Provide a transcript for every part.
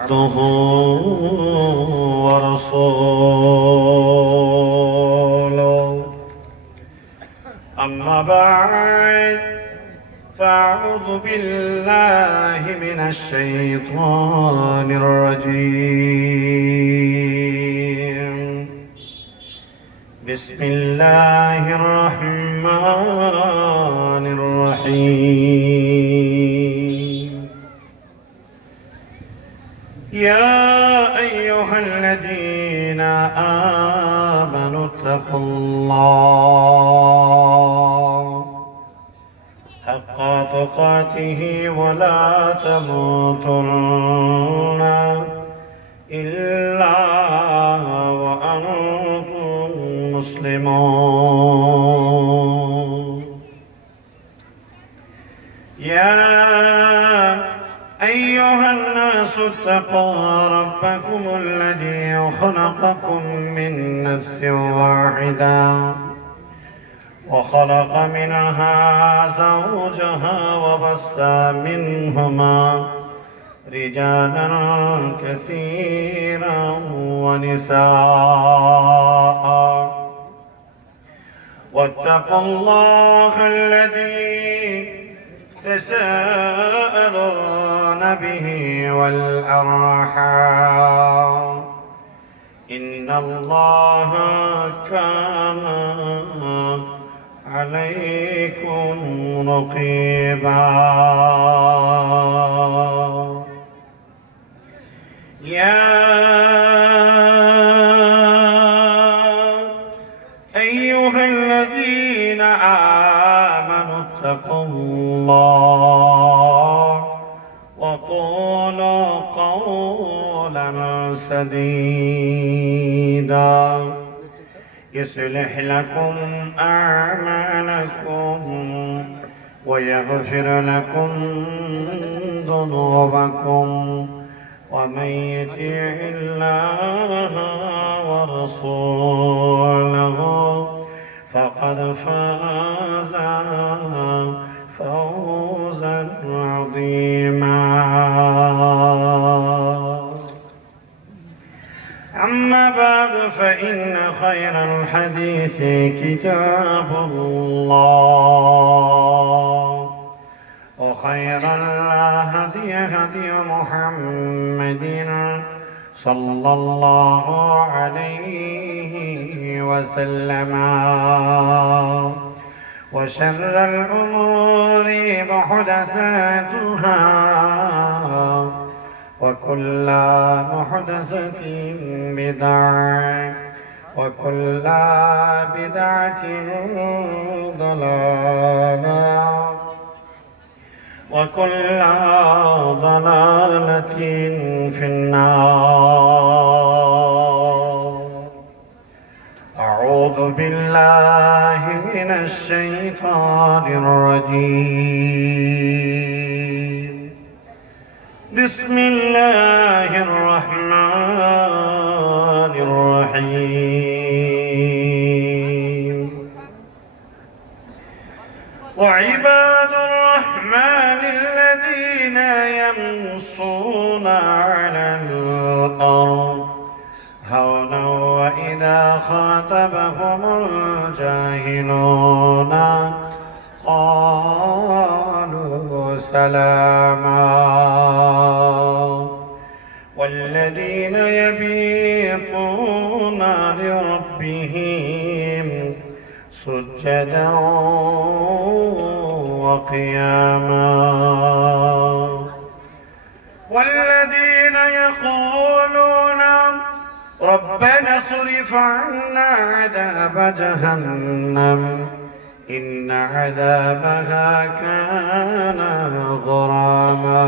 عبده ورسوله أما بعد فأعوذ بالله من الشيطان الرجيم بسم الله الرحمن الرحيم يا أيها الذين آمنوا اتقوا الله حق تقاته ولا تموتن إلا وأنتم مسلمون يا أيها الناس اتقوا ربكم الذي خلقكم من نفس واحدة وخلق منها زوجها وبث منهما رجالا كثيرا ونساء واتقوا الله الذي تساءلون به والأرحام إن الله كان عليكم رقيبا يا أيها الذين آمنوا اتقوا الله وقولوا قولا سديدا يصلح لكم أعمالكم ويغفر لكم ذنوبكم ومن يطع الله ورسوله فقد فاز فوزا عظيما أما بعد فإن خير الحديث كتاب الله وخير الهدي هدي محمد صلى الله عليه وسلم وشر الأمور محدثاتها وكل محدثة بدعة وكل بدعة ضلالة وكل ضلالة في النار أعوذ بالله من الشيطان الرجيم بسم الله الرحمن الرحيم وعباد الرحمن الذين يمشون على الأرض هونا وإذا خاطبهم الجاهلون قالوا سلاما والذين يبيتون لربهم سجدا وقياما والذين يقولون ربنا اصرف عنا عذاب جهنم إن عذابها كان غراما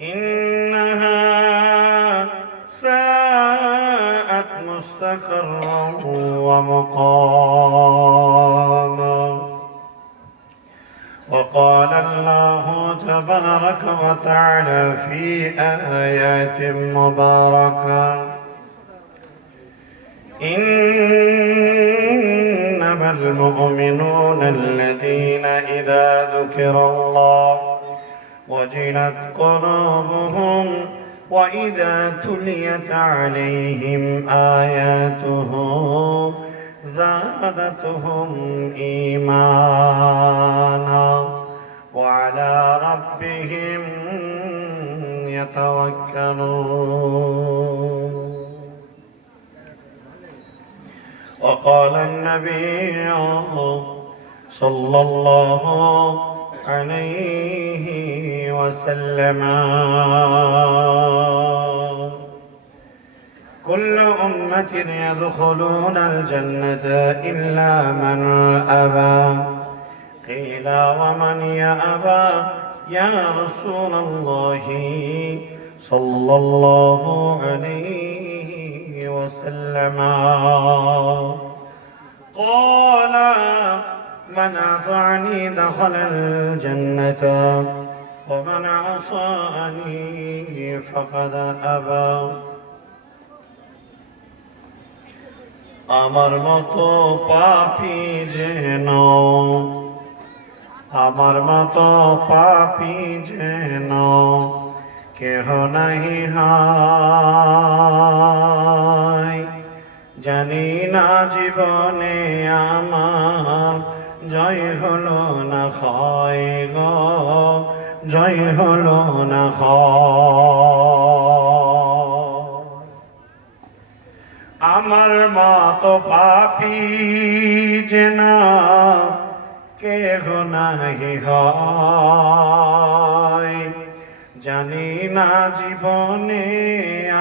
إنها ساءت مستقرا ومقاما وقال الله تبارك وتعالى في آيات مباركة إنما المؤمنون الذين إذا ذكر الله وجلت قلوبهم وإذا تليت عليهم آياته زادتهم إيمانا وعلى ربهم يتوكلون. وقال النبي صلى الله عليه وسلم كل أمة يدخلون الجنة إلا من أبى. قيل ومن يأبى يا رسول الله صلى الله عليه وسلم؟ قال من أطعني دخل الجنة ومن عصاني فقد أبى। আমার মতো পাপী যেন, আমার মতো পাপী যেন কেহ নাহি হায়। জানি না জীবনে আমার জয় হলো না ক্ষয় গো, জয় হলো না ক্ষয়। আমার মতো পাপী যেন কেহ নাহি হয়। জানি না জীবনে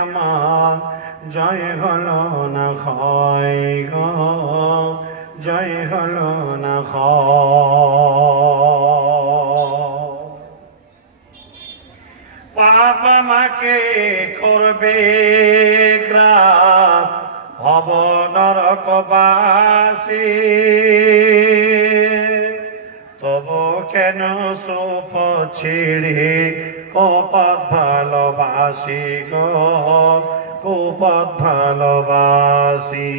আমার জয় হলো না ক্ষয় গো, জয় হলো না ক্ষয়। পাপ আমাকে করবে গ্রাস, হব নরকবাসী। তবু কেন সুপ ছিড়ে কুপথ ভালোবাসি গো, কুপথ ভালোবাসি।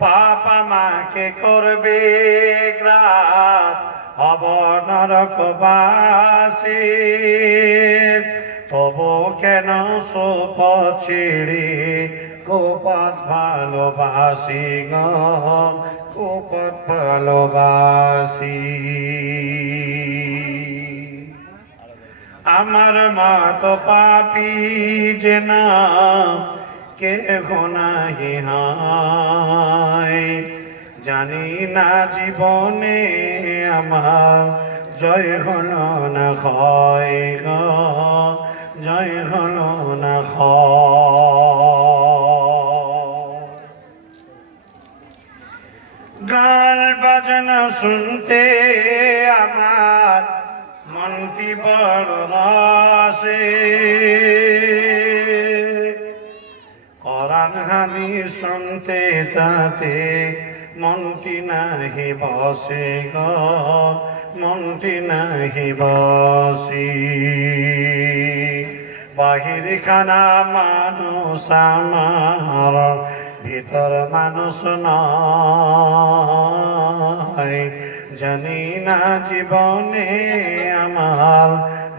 পাপ আমাকে করবে গ্রাস, হব নরকবাসী। তবু কেন সুপ ছিড়ে কুপথ ভালোবাসি গো, কুপথ ভালোবাসি। আমার মতো পাপী যেন কেহ নাহি হায়। জানি না জীবনে আমার জয় হলো না ক্ষয় গো, জয় হলো না ক্ষয়। গান বাজনা শুনতে আমার মনটি বড় রসে। কোরআন হাদিস শুনতে তাতে মনটি নাহি বসে গো, মনটি নাহি বসে। বাহির খানা মানুষ আমার, ভিতর মানুষ নয়। জানি না জীবনে আমার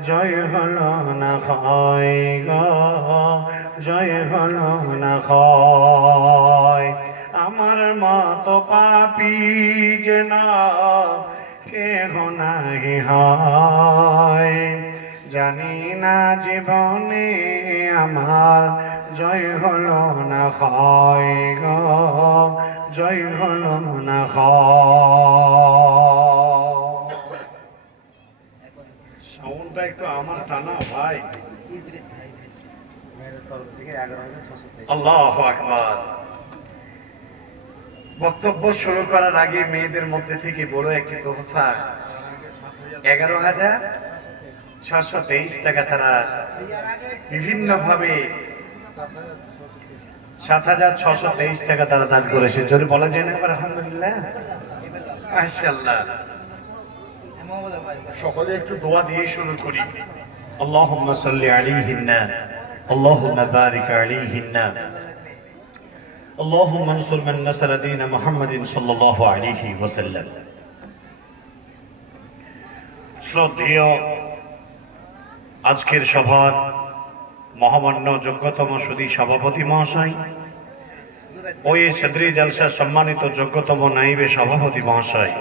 জয় হলো না ক্ষয় গো, জয় হলো না ক্ষয়। আমার মতো পাপী যেন কেহ নাহি হয়। জানি না জীবনে আমার জয় হলো না ক্ষয় গো, জয় হলো না ক্ষয়। সাউন্ডটা একটু আমার টানা ভাই। আল্লাহু আকবার। বক্তব্য শুরু করার আগে মেয়েদের মধ্যে থেকে বড় একটি তোহফা 11,623 টাকা তারা বিভিন্ন ভাবে 7,623 টাকা তারা দান করেছে। যদি বলা যায় না আলহামদুলিল্লাহ, মাশাআল্লাহ। সকলে একটু দোয়া দিয়ে শুরু করি। আল্লাহুম্মা সাল্লি আলাইহিন্না, আল্লাহুম্মা বারিক আলাইহিন্না, اللهم انصر من نصر دين محمد صلى الله عليه وسلم. শ্রদ্ধেয় আজকের সভার মহামান্য যোগ্যতম সুধী সভাপতি মহাশয়, ওই সদরি জলসা সম্মানিত যোগ্যতম নাইবে সভাপতি মহাশয়,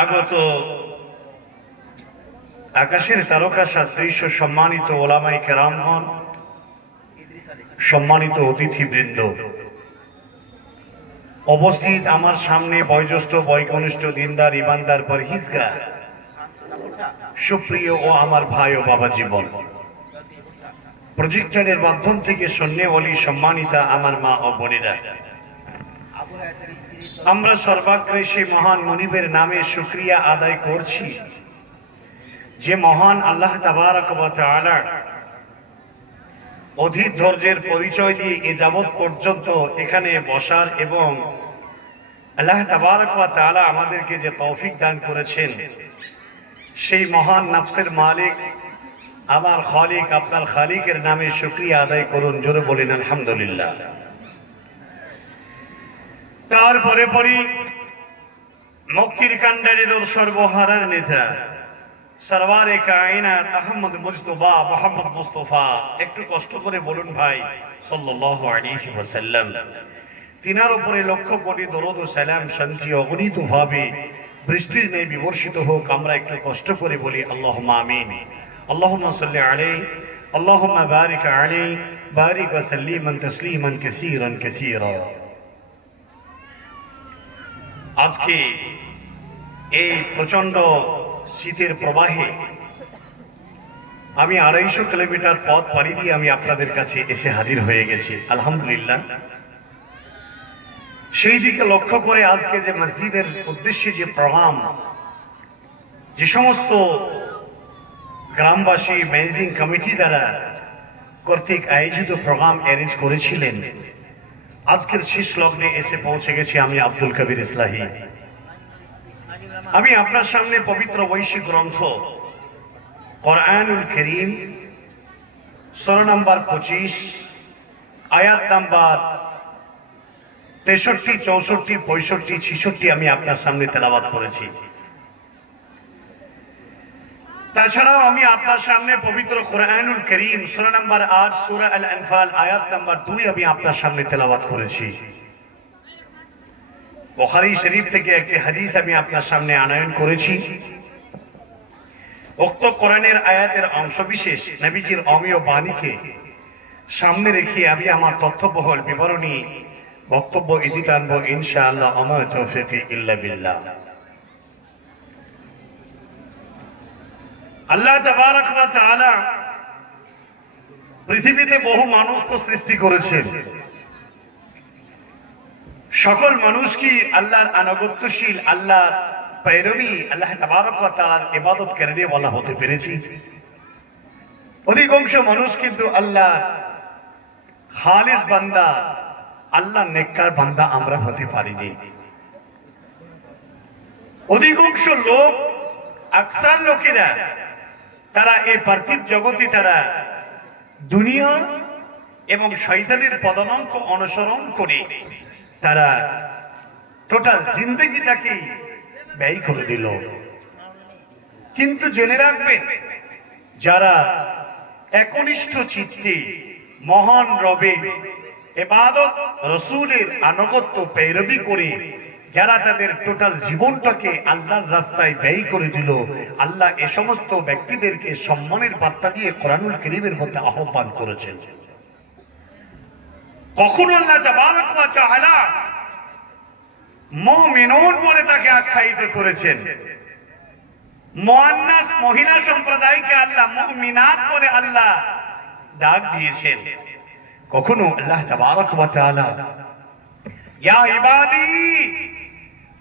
আগত আকাশের তারকা সাদৃশ্য সম্মানিত ওলামায়ে কেরামগণ, সম্মানিত অতিথিবৃন্দ, উপস্থিত আমার সামনে বয়োজ্যেষ্ঠ বয়কনিষ্ঠ দিনদার ইমানদার পরহেজগার সুপ্রিয় ও আমার ভাই ও বাবা জীবন, প্রজেক্টরের মাধ্যম থেকে শূন্যে অলি সম্মানিতা আমার মা ও বোনেরা, আমরা সর্বাগ্রে সেই মহান মনিবের নামে শুকরিয়া আদায় করছি যে মহান আল্লাহ তাবারক ওয়া তাআলা অধীর ধৈর্যের পরিচয় দিয়ে এ যাবৎ পর্যন্ত এখানে বসার এবং আল্লাহ তাবারক ওয়া তাআলা আমাদেরকে যে তৌফিক দান করেছেন, সেই মহান নফসের মালিক আমার খালিক আপনার খালিকের নামে শুকরিয়া আদায় করুন। জোরে বলেন আলহামদুলিল্লাহ। তারপরে পরি মুক্তির কাণ্ডারে সর্বহারার নেতা সরওয়ারে কায়নাত আহমদ মুজতবা মোহাম্মদ মুস্তাফা, একটু কষ্ট করে বলুন ভাই সাল্লাল্লাহু আলাইহি ওয়াসাল্লাম, তিনার উপরে লক্ষ কোটি দরুদ ও সালাম শান্তি অগণিত ভাবে বৃষ্টির ন্যায় বিবর্ষিত হোক। আমরা একটু কষ্ট করে বলি আল্লাহুম্মা আমিন। আল্লাহুম্মা সাল্লি আলাইহি আল্লাহুম্মা বারিক আলাইহি বারিক ওয়া সাল্লিমান তাসলিমান কাসীরান কাসীরা। আজকে এই প্রচন্ড শীতের প্রবাহে আমি 250 কিলোমিটার পথ পাড়ি দিয়ে আমি আপনাদের কাছে এসে হাজির হয়ে গেছি আলহামদুলিল্লাহ। সেই দিকে লক্ষ্য করে আজকে যে মসজিদের উদ্দেশ্যে যে প্রোগ্রাম, যে সমস্ত গ্রামবাসী ম্যানেজিং কমিটি দ্বারা কর্তৃক আয়োজিত প্রোগ্রাম অ্যারেঞ্জ করেছিলেন, আজকের শেষ লগ্নে এসে পৌঁছে গেছি আমি আব্দুল কবির ইসলাহি। আমি আপনার সামনে পবিত্র বৈশিক গ্রন্থ কোরআনুল কারীম সূরা নাম্বার 25 আয়াত নাম্বার 63, 64, 65, 66 আমি আপনার সামনে তেলাওয়াত করেছি। তাছাড়াও আমি আপনার সামনে পবিত্র কোরআনুল কারীম সূরা নাম্বার 8 সূরা আল আনফাল আয়াত নাম্বার 2 আমি আপনার সামনে তেলাওয়াত করেছি। বুখারী শরীফ থেকে একটি হাদিস আমি আপনার সামনে আনয়ন করেছি। উক্ত কোরআনের আয়াতের অংশবিশেষ নবীজির অমীয় বাণীকে সামনে রেখে আমি আমার তথ্যবহুল বিবরণী বক্তব্য ইতি টানবো ইনশাআল্লাহ। আমা তৌফিকি ইল্লা বিল্লাহ। আল্লাহ তাবারক ওয়া তাআলা পৃথিবীতে বহু মানুষকে সৃষ্টি করেছেন। সকল মানুষ কি আল্লাহর আনুগত্যশীল, আল্লাহর पैरवी আল্লাহ তাবারক ওয়া তাআলার ইবাদত করতে वाला হতে পেরেছি? অধিকাংশ মানুষ কিন্তু আল্লাহ খালিস বান্দা, আল্লাহ নেককার বান্দা আমরা হতে পারিনি। অধিকাংশ লোক, আকসার লোকেরা, তারা এই পার্থিব জগতে তারা দুনিয়া এবং শয়তানের পদাঙ্ক অনুসরণ করে তারা টোটাল জিন্দগিটাকে ব্যয় করে দিল। কিন্তু জেনে রাখবেন, যারা একনিষ্ঠ চিত্তে মহান রবে ইবাদত রাসূলের আনুগত্য পেরবি করে যারা তাদের টোটাল জীবনটাকে আল্লাহর রাস্তায় ব্যয় করে দিল, আল্লাহ এ সমস্ত ব্যক্তিদেরকে সম্মানের বার্তা দিয়ে কোরআনুল কারীমের মধ্যে আহ্বান করেছেন। কখনো আল্লাহ তাবারক ওয়া তাআলা মুমিনুন বলে তাকে আখ্যায়িত করেছেন, মুআন্নাস মহিলা সম্প্রদায়কে আল্লাহ মুমিনাত বলে আল্লাহ ডাক দিয়েছেন। কখনো আল্লাহ তাবারক ওয়া তাআলা ইয়া ইবাদি,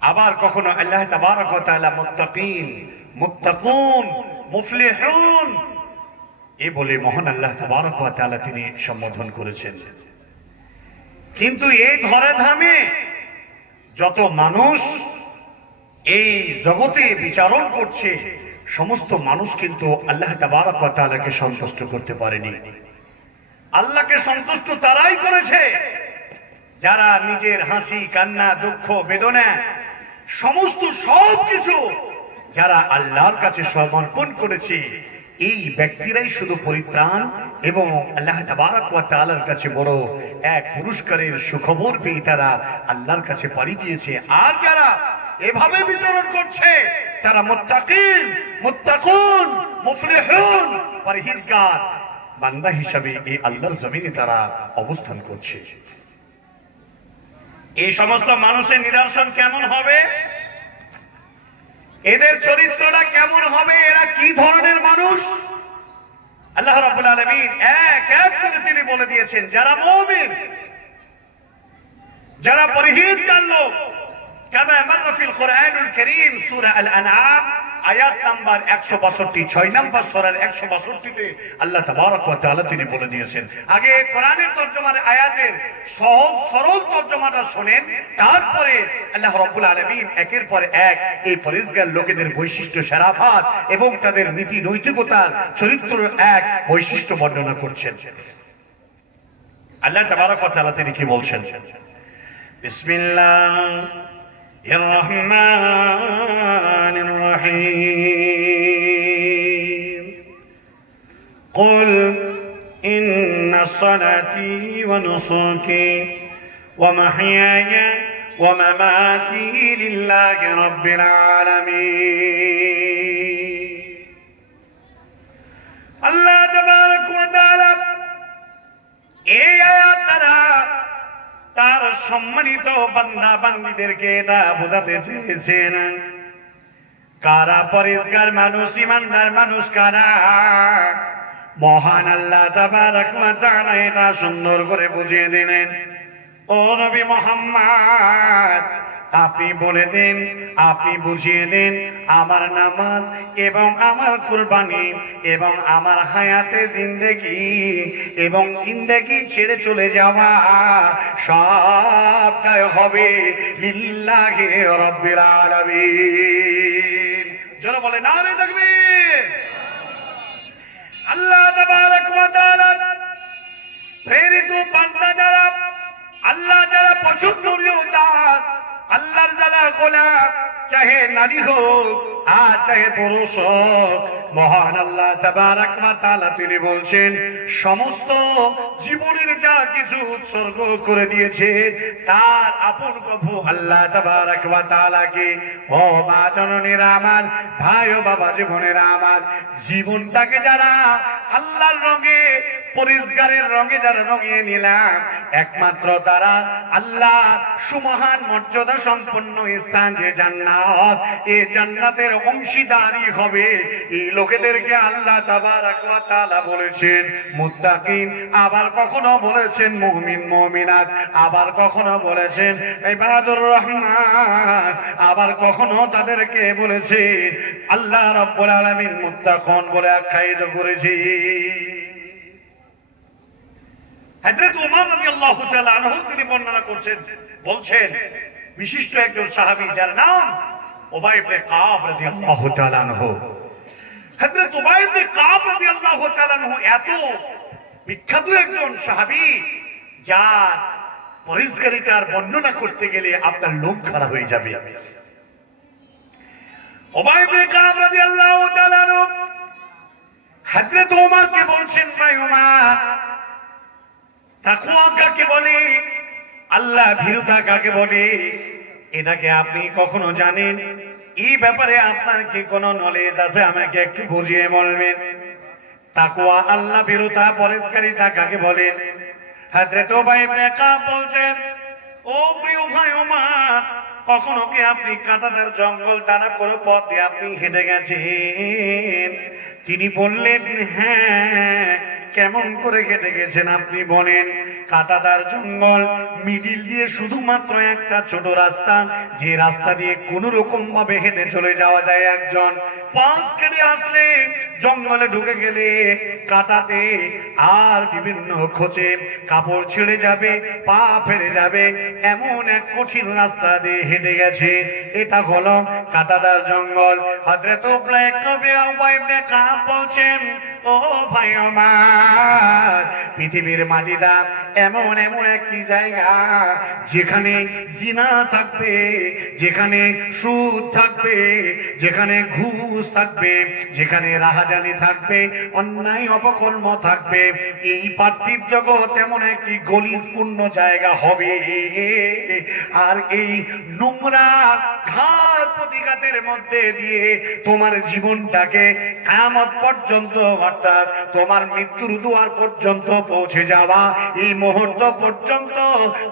আবার কখনো আল্লাহ তাবারক ওয়া তাআলা মুত্তাকিন, মুত্তাকুন, মুফলিহুন এই বলে মহান আল্লাহ তাবারক ওয়া তাআলা তিনি সম্বোধন করেছেন। কিন্তু এই ধরাধামে যত মানুষ এই জগতে বিচরণ করছে, সমস্ত মানুষ কিন্তু আল্লাহ তাবারক ওয়া তাআলাকে সন্তুষ্ট করতে পারেনি। আল্লাহকে সন্তুষ্ট তারাই করেছে যারা নিজের হাসি কান্না দুঃখ বেদনা সমস্ত সবকিছু যারা আল্লাহর কাছে সমর্পণ করেছে, এই ব্যক্তিরাই শুধু পরিত্রাণ এবং আল্লাহ তাবারক ওয়া তাআলার কাছে বড় এক পুরস্কারের সুখবর পেয়ে তারা আল্লাহর কাছে পাড়ি দিয়েছে। আর যারা এভাবে বিচরণ করছে তারা মুত্তাকিন, মুত্তাকুন, মুফলিহুন, পরহেজগার বান্দা হিসাবে এই আল্লাহর জমিনে তারা অবস্থান করছে। এই সমস্ত মানুষের নিদর্শন কেমন হবে, এদের চরিত্রটা কেমন হবে, এরা কি ধরনের মানুষ, আল্লাহ রাব্বুল আলামিন এক এক করে তিনি বলে দিয়েছেন। যারা মুমিন, যারা পরহেজগার লোক, কামা মাররা ফিল কুরআনুল কারীম সূরা আল আনআম আয়াত নাম্বার 162, 6 নম্বর সূরার 162-তে আল্লাহ তাবারক ওয়া তাআলা তিনি বলে দিয়েছেন। আগে কোরআনের তরজমার আয়াতের সহজ সরল তরজমাটা শুনেন, তারপরে আল্লাহ রাব্বুল আলামিন একের পর এক এই পরহেজগার লোকেদের বৈশিষ্ট্য, শরাফত এবং তাদের নীতি নৈতিকতার চরিত্রের এক বৈশিষ্ট্য বর্ণনা করছেন। আল্লাহ তাবারক ওয়া তাআলা তিনি কি বলছেন? বিসমিল্লাহির রহমানির রহিম। قل إن صلاتي ونسكي ومحياي ومماتي لله رب العالمين। আল্লাহ তাবারক ওয়া তাআলা এই আয়াত দ্বারা তার সম্মানিত বান্দা বান্দীদেরকে এটা বোঝাতে চেয়েছেন, কারা পরহেজগার মানুষ, ঈমানদার মানুষ কারা। মহান আল্লাহ তাবারক ওয়া তাআলা এটা সুন্দর করে বুঝিয়ে দিলেন। ও নবী মুহাম্মদ, আপনি বলে দিন, আপনি বুঝিয়ে দিন, আমার নামাজ এবং আমার কুরবানি এবং আমার হায়াতে জিন্দেগি এবং জিন্দেগি ছেড়ে চলে যাওয়া সবটাই হবে লিল্লাহি রাব্বিল আলামিন। যারা বলে নারে তাকবীর। আল্লাহ তাবারক ওয়া তাআলা প্রেরিত বান্দা যারা, আল্লাহ যারা পছন্দনীয় দাস, আল্লাহর যারা গোলাম, চাহে নারী হোক আর চাহে পুরুষ হোক, মহান আল্লাহ তাবারক ওয়া তাআলা তিনি বলছেন সমস্ত জীবনের যা কিছু উৎসর্গ করে দিয়েছে তার আপন প্রভু আল্লাহ তাবারক ওয়া তাআলাকে। ও মা জননীরা আমার, ভাই ও বাবা জীবনেরা আমার, জীবনটাকে যারা আল্লাহর রঙে, পরহেজগারের রঙে যারা রঙিয়ে নিলাম, একমাত্র তারা আল্লাহ সুমহান মর্যাদা সম্পন্ন স্থান যে জান্নাত, এই জান্নাতের অংশীদারি হবে। এই লোকেদেরকে আল্লাহ তাবারক ওয়া তাআলা বলেছেন মুত্তাকিন, আবার কখনো বলেছেন মুমিন মুমিনাত, আবার কখনো বলেছেন ইবাদুর রহমান, আবার কখনো তাদেরকে বলেছে আল্লাহ রাব্বুল আলামিন মুত্তাকুন বলে আখ্যায়িত করেছে। হযরত ওমর রাদিয়াল্লাহু তাআলা আনহু তিনি বর্ণনা করছেন, বলছেন বিশিষ্ট একজন সাহাবী যার নাম উবাই ইবনে কাব রাদিয়াল্লাহু তাআলা আনহু। হযরত উবাই ইবনে কাব রাদিয়াল্লাহু তাআলা আনহু এত বিখ্যাত একজন সাহাবী যার পরহেজগারিতার বর্ণনা করতে গেলে আপনার লোভ খারাপ হয়ে যাবে। উবাই ইবনে কাব রাদিয়াল্লাহু তাআলা আনহু হযরত ওমরকে বলছেন, ভাই ওমর, তাকওয়া কাকে বলে, আল্লাহ ভীরুতা কাকে বলে, এটাকে আপনি কখনো জানেন? এই ব্যাপারে আপনার কি কোনো নলেজ আছে? আমাকে একটু বুঝিয়ে বলবেন। তাকওয়া, আল্লাহ ভীরুতা, পরহেজগারিতা কাকে বলেন? হযরত উবাই ইবনে কাব বলছেন, ও প্রিয় ভাই ওমর, কখনো কি আপনি কাঁটাতার জঙ্গল দ্বারা কোনো পথ দিয়ে আপনি হেঁটে গেছেন? তিনি বললেন, হ্যাঁ। কেমন করে হেঁটে গেছেন আপনি বলেন? কাঁটাতার জঙ্গল, মিডিল দিয়ে শুধুমাত্র একটা ছোট রাস্তা, যে রাস্তা দিয়ে কোন রকম ভাবে হেঁটে চলে যাওয়া যায়। একজন পাশ কেটে আসলে, জঙ্গলে ঢুকে গেলে কাঁটাতে আর বিভিন্ন খোঁচে কাপড় ছিঁড়ে যাবে, পা ফেলে যাবে, এমন এক কঠিন রাস্তা দিয়ে হেঁটে গেছে। এটা হলো কাঁটাতার জঙ্গল। হযরত উবাই ইবনে কাব বলছেন, ও ভাই আমার, পৃথিবীর মাটিটা এমন এমন একটি জায়গা যেখানে জিনা থাকবে, যেখানে সুদ থাকবে, যেখানে ঘুষ থাকবে, যেখানে রাহাজানি থাকবে, অন্যায় অপকর্ম থাকবে। এই পার্থিব জগৎ এমন একটি গলিপূর্ণ জায়গা হবে, আর এই নোংরা ঘাত প্রতিঘাতের মধ্যে দিয়ে তোমার জীবনটাকে কিয়ামত পর্যন্ত, অর্থাৎ তোমার মৃত্যুর দুয়ার পর্যন্ত পৌঁছে যাওয়া, এই মুহূর্ত পর্যন্ত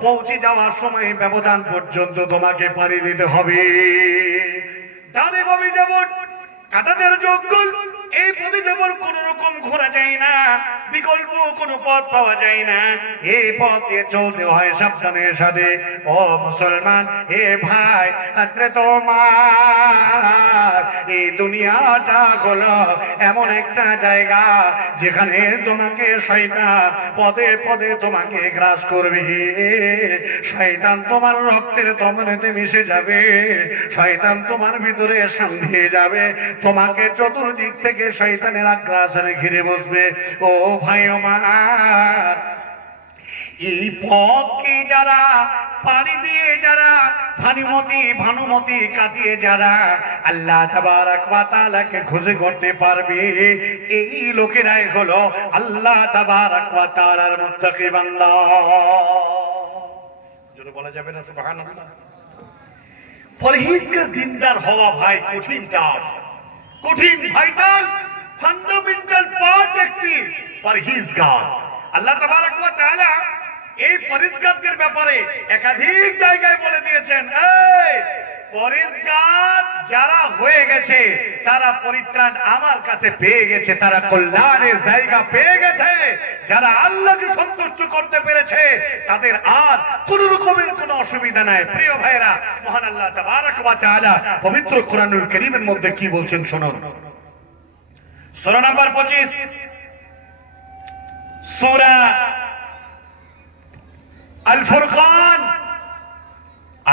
পৌঁছে যাওয়ার সময় ব্যবধান পর্যন্ত তোমাকে পাড়ি দিতে হবে। তাদের ভাবে যেমন কাঁটাদের যোগ্য, এই পথে যেমন কোন রকম ঘোরা যায় না, বিকল্প কোনো পথ পাওয়া যায় না, এই পথ দিয়ে চলতে হয় সাবধানের সাথে। ও মুসলমান, এ ভাই, আত্রে তোমার এই দুনিয়াটা হলো এমন একটা জায়গা যেখানে তোমাকে শয়তান পদে পদে তোমাকে গ্রাস করবে। শয়তান তোমার রক্তের তমনেতে মিশে যাবে, শয়তান তোমার ভিতরে সঙ্গে যাবে, তোমাকে চতুর্দিক থেকে শয়তানের আগ্রাসনে ঘিরে বসবে। ও ভাই আমার, এই পথকে যারা পাড়ি দিয়ে, যারা ভানুমতি কাটিয়ে যারা আল্লাহ তাবারক ওয়া তাআলাকে খুশি করতে পারবে, এই লোকেরাই হলো আল্লাহ তাবারক ওয়া তাআলার মুত্তাকি বান্দা। জোরে বলা যাবে না সুবহানাল্লাহ? পরহেজগার দিনদার হওয়া ভাই কঠিন কাজ, কঠিন, ভাইটাল, ফান্ডামেন্টাল পার্ট একটি পরহেজগার। আল্লাহ তাবারক ওয়া তাআলা এই পরহেজগারদের ব্যাপারে একাধিক জায়গায় বলে দিয়েছেন, এই পরহেজগার যারা হয়ে গেছে তারা পরিত্রাণ আমার কাছে পেয়ে গেছে, তারা কল্যাণের জায়গা পেয়ে গেছে। যারা আল্লাহকে সন্তুষ্ট করতে পেরেছে তাদের আর কোন রকমের কোনো অসুবিধা নাই। প্রিয় ভাইরা, মহান আল্লাহ তাবারক ওয়া তাআলা পবিত্র কোরআনুল কারীমের মধ্যে কি বলছেন শুনুন। সূরা নাম্বার 25, সূরা আল ফুরকান,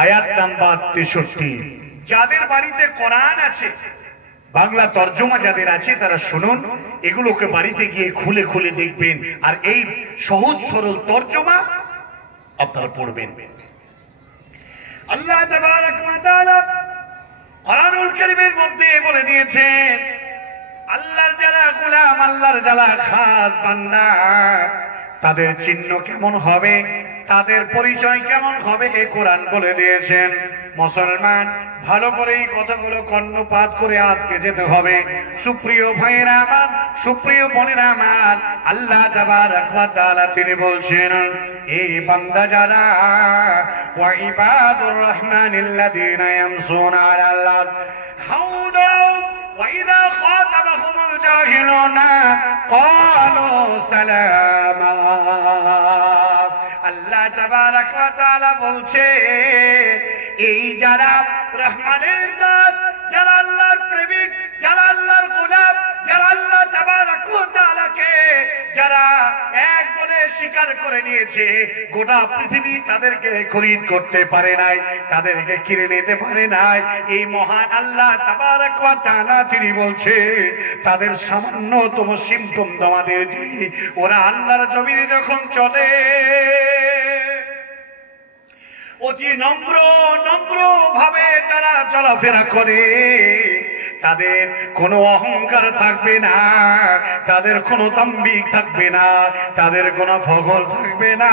আয়াত নাম্বার 63। যাদের বাড়িতে কোরআন আছে, বাংলা তর্জমা যাদের আছে তারা শুনুন, এগুলোকে বাড়িতে গিয়ে খুলে খুলে দেখবেন, আর এই সহজ সরল তর্জমা আপনারা পড়বেন। আল্লাহ তাবারক ওয়া তাআলা কোরআনুল কারীমের মধ্যে বলে দিয়েছেন, আল্লাহর যারা গোলাম, আল্লাহর যারা খাস বান্দা, তাদের চিহ্ন কেমন হবে, তাদের পরিচয় কেমন হবে, এই কোরআন বলে দিয়েছেন। মুসলমান, ভালো করে এই কথাগুলো কর্ণপাত করে আজকে যেতে হবে। সুপ্রিয় ভাইয়েরা আমার, সুপ্রিয় বোনেরা আমার, আল্লাহ তাবারক ওয়া তাআলা তিনি বলছেন, এই বান্দা যারা, ওয়া ইবাদুর রহমানিল্লাযীনা ইয়ামশুনা আলাল আরদ হাওনা وإذا خاطبهم الجاهلون قالوا سلاما। আল্লাহ তাবারক ওয়া তাআলা বলছে, এই যারা রহমানের দাস, যারা আল্লাহর প্রেমিক, যারা আল্লাহর গোলাম, যারা আল্লাহ তাবারক ওয়া তাআলাকে যারা এক বলে স্বীকার করে নিয়েছে, গোটা পৃথিবী তাদেরকে খরিদ করতে পারে নাই, তাদেরকে কিনে নিতে পারে নাই। এই মহান আল্লাহ তাবারক ওয়া তাআলা তিনি বলছে, তাদের সামান্যতম সিম্পটম আমাদের দিয়ে ওরা আল্লাহর জমিনে যখন চলে, অতি নম্র ভাবে তারা চলাফেরা করে, তাদের কোনো অহংকার থাকবে না, তাদের কোনো দাম্ভিক থাকবে না, তাদের কোনো ফখর থাকবে না।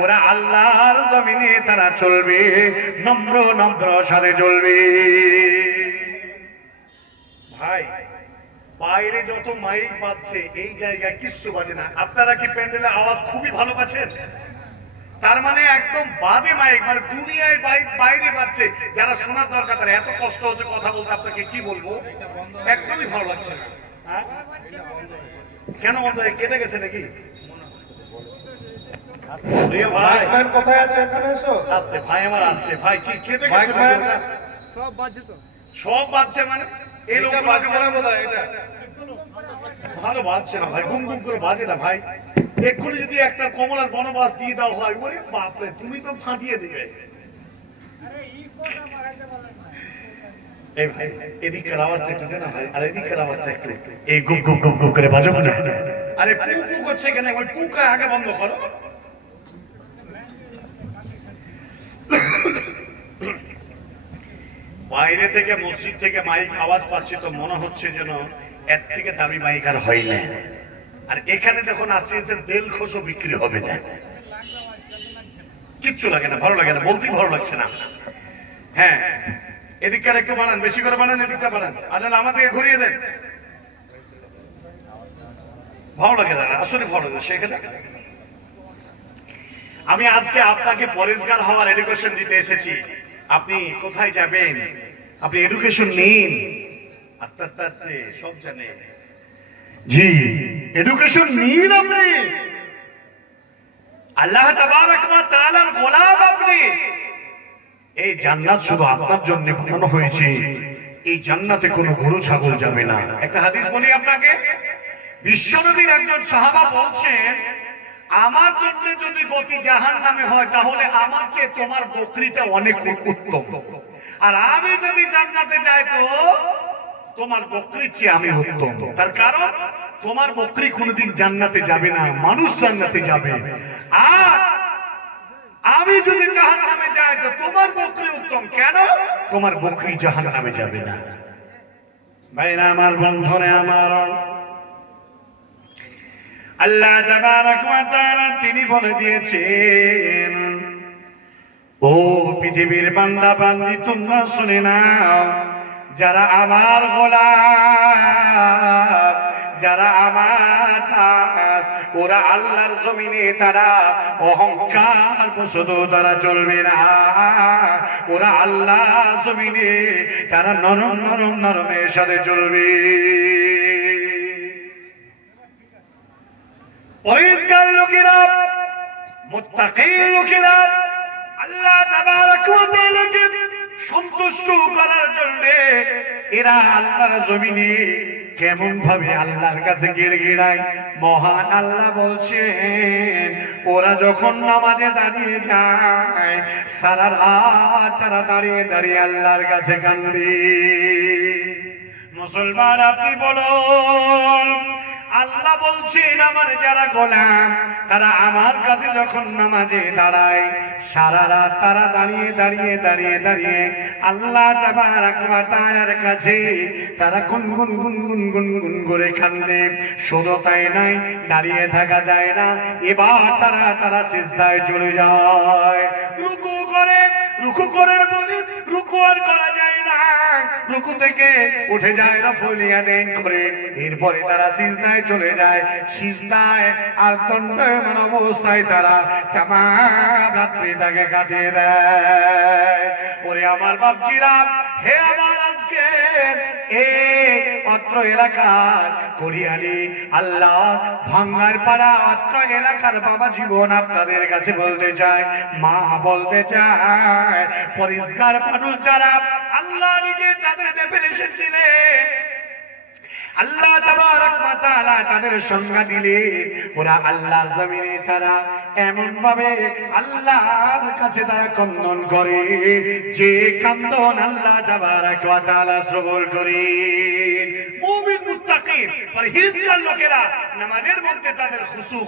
ওরা আল্লাহর জমিনে তারা চলবে, নম্র সাথে চলবে। ভাই, বাইরে যত মাইক বাজছে, এই জায়গায় কিচ্ছু বাজে না। আপনারা কি প্যান্ডেলের আওয়াজ খুবই ভালো পাচ্ছেন? তার মানে একদম বাজে মাইক, মানে দুনিয়ায় বাইরে পাচ্ছে। যারা শোনার দরকার তারা এত কষ্ট হচ্ছে কথা বলতে, আপনাকে কি বলবো, একদমই ভালো লাগছে না। কেন বন্ধ হয়ে কেটে গেছে নাকি? ভাই কোথায় আছে? এখানে এসো। আসছে ভাই, আমার আসছে ভাই। কি কেটে গেছে? সব বাজছে তো, সব বাজছে মানে এই লোক বাজছে না বোধহয়। এটা ভালো বাজছে না ভাই, গুম করে বাজে না ভাই। এক্ষুনি যদি একটা কমলার বনবাস দিয়ে দেওয়া হয়, ওরে বাপরে, তুমি তো ফাটিয়ে দিবে। এই ভাই এদিকের আওয়াজটা একটু দেন না ভাই, আর এদিকের আওয়াজটা একটু এই গুপ গুপ গুপ গুপ করে বাজো না। আরে পু পু করছে কেন? ওই পুকা আগে বন্ধ করো। বাইরে থেকে মসজিদ থেকে মাইক আওয়াজ পাচ্ছি তো মনে হচ্ছে যেন এর থেকে দামি মাইক আর হয় না। আর এখানে যখন আসছে তেল খোসও বিক্রি হবে না, কিচ্ছু লাগে না, ভালো লাগে না, বলতেই ভালো লাগছে না। হ্যাঁ এদিককার একটু বানান, বেশি করে বানান, এদিকটা বানান, আর আমাদেরকে ঘুরিয়ে দেন। ভালো লাগে না, আসলে ভালো লাগে সেখানে। আমি আজকে আপনাকে পরিষ্কার হওয়ার এডুকেশন দিতে এসেছি। আপনি কোথায় যাবেন? আপনি এডুকেশন নিন, আস্তে আস্তে আস্তে সব জানে। জি এডুকেশন নিন আপনি, আল্লাহ তাবারক ওয়া তাআলার গোলাম আপনি। এই জান্নাত শুধু আপনার জন্য বানানো হয়েছে, এই জান্নাতে কোনো গরু ছাগল যাবে না। একটা হাদিস বলি আপনাকে, বিশ্বনবীর একজন সাহাবা বলছেন, আমার জন্য যদি গতি জাহান্নামে হয় তাহলে আমার চেয়ে তোমার বকরিটা অনেক উত্তম, আর আমি যদি জান্নাতে যাই তো তোমার বকরির চেয়ে আমি উত্তম। তার কারণ তোমার বকরি কোনোদিন জান্নাতে যাবে না, মানুষ জান্নাতে যাবে। আর আমি যদি জাহান্নামে যাই তো তোমার বকরি উত্তম। কেন? তোমার বকরি জাহান্নামে যাবে না। ভাইরা আমার, বন্ধুরে আমার, আল্লাহ তাবারক ওয়া তাআলা তিনি বলে দিয়েছেন, ও পৃথিবীর বান্দা বান্দি তোমরা শুনে নাও, যারা আমার গোলাম, যারা আমার দাস, ওরা আল্লাহর জমিনে তারা অহংকার বশত তারা চলবে না। ওরা আল্লাহর জমিনে তারা নরম নরম নরমের সাথে চলবে। পরিষ্কার লোকেরা, মুত্তাকী লোকেরা আল্লাহ তাবারক ওয়া তাআলাকে সন্তুষ্ট করার জন্য এরা আল্লাহর জমিনে কেমন ভাবে আল্লাহর কাছে গিড়গিড়ায়। মহান আল্লাহ বলছেন, ওরা যখন নামাজে দাঁড়িয়ে যায় সারা রাত তারা দাঁড়িয়ে দাঁড়িয়ে আল্লাহর কাছে কান্দে। মুসলমান আপনি বলুন, আল্লাহ বলছেন আমার যারা গোলাম তারা আমার কাছে যখন নামাজে দাঁড়ায় সারা রাত তারা দাঁড়িয়ে দাঁড়িয়ে দাঁড়িয়ে দাঁড়িয়ে আল্লাহ তাবারক ওয়া তাআলার কাছে তারা গুনগুন গুনগুন গুনগুন করে কান্দে। শুধু তাই নাই, দাঁড়িয়ে থাকা যায় না, এবার তারা তারা সিজদায় চলে যায়, রুকু করে। রুকু করার পরে রুকু আর করা যায় না, রুকু থেকে উঠে যায় রফুল ইয়াদাইন করে। এরপরে তারা সিজদায় চলে যায়, সিজদায় আর দণ্ডায়মান অবস্থায় তারা তামাম রাত্রিটাকে কাটিয়ে দেয়। ওরে আমার বাপজিরা, হে আমার আজকে এই অত্র এলাকার কোরিয়ালি আল্লাহ ভাঙ্গার পাড়া অত্র এলাকার বাবা জীবন আপনাদের কাছে বলতে চায়, মা বলতে চায়, পরিষ্কার মানুষ যারা আল্লাহ নিজে তাদের ডেফিনিশন দিলে, আল্লাহ তাবারক ওয়া তাআলা তাদের সংজ্ঞা দিলেন, ওরা আল্লাহর জমিনে তারা এমন ভাবে আল্লাহর কাছে তারা ক্রন্দন করে যে ক্রন্দন আল্লাহ তাবারক ওয়া তাআলা শ্রবণ করেন। মুমিন মুত্তাকি পরহেজগার লোকেরা নামাজের মধ্যে তাদের খুশু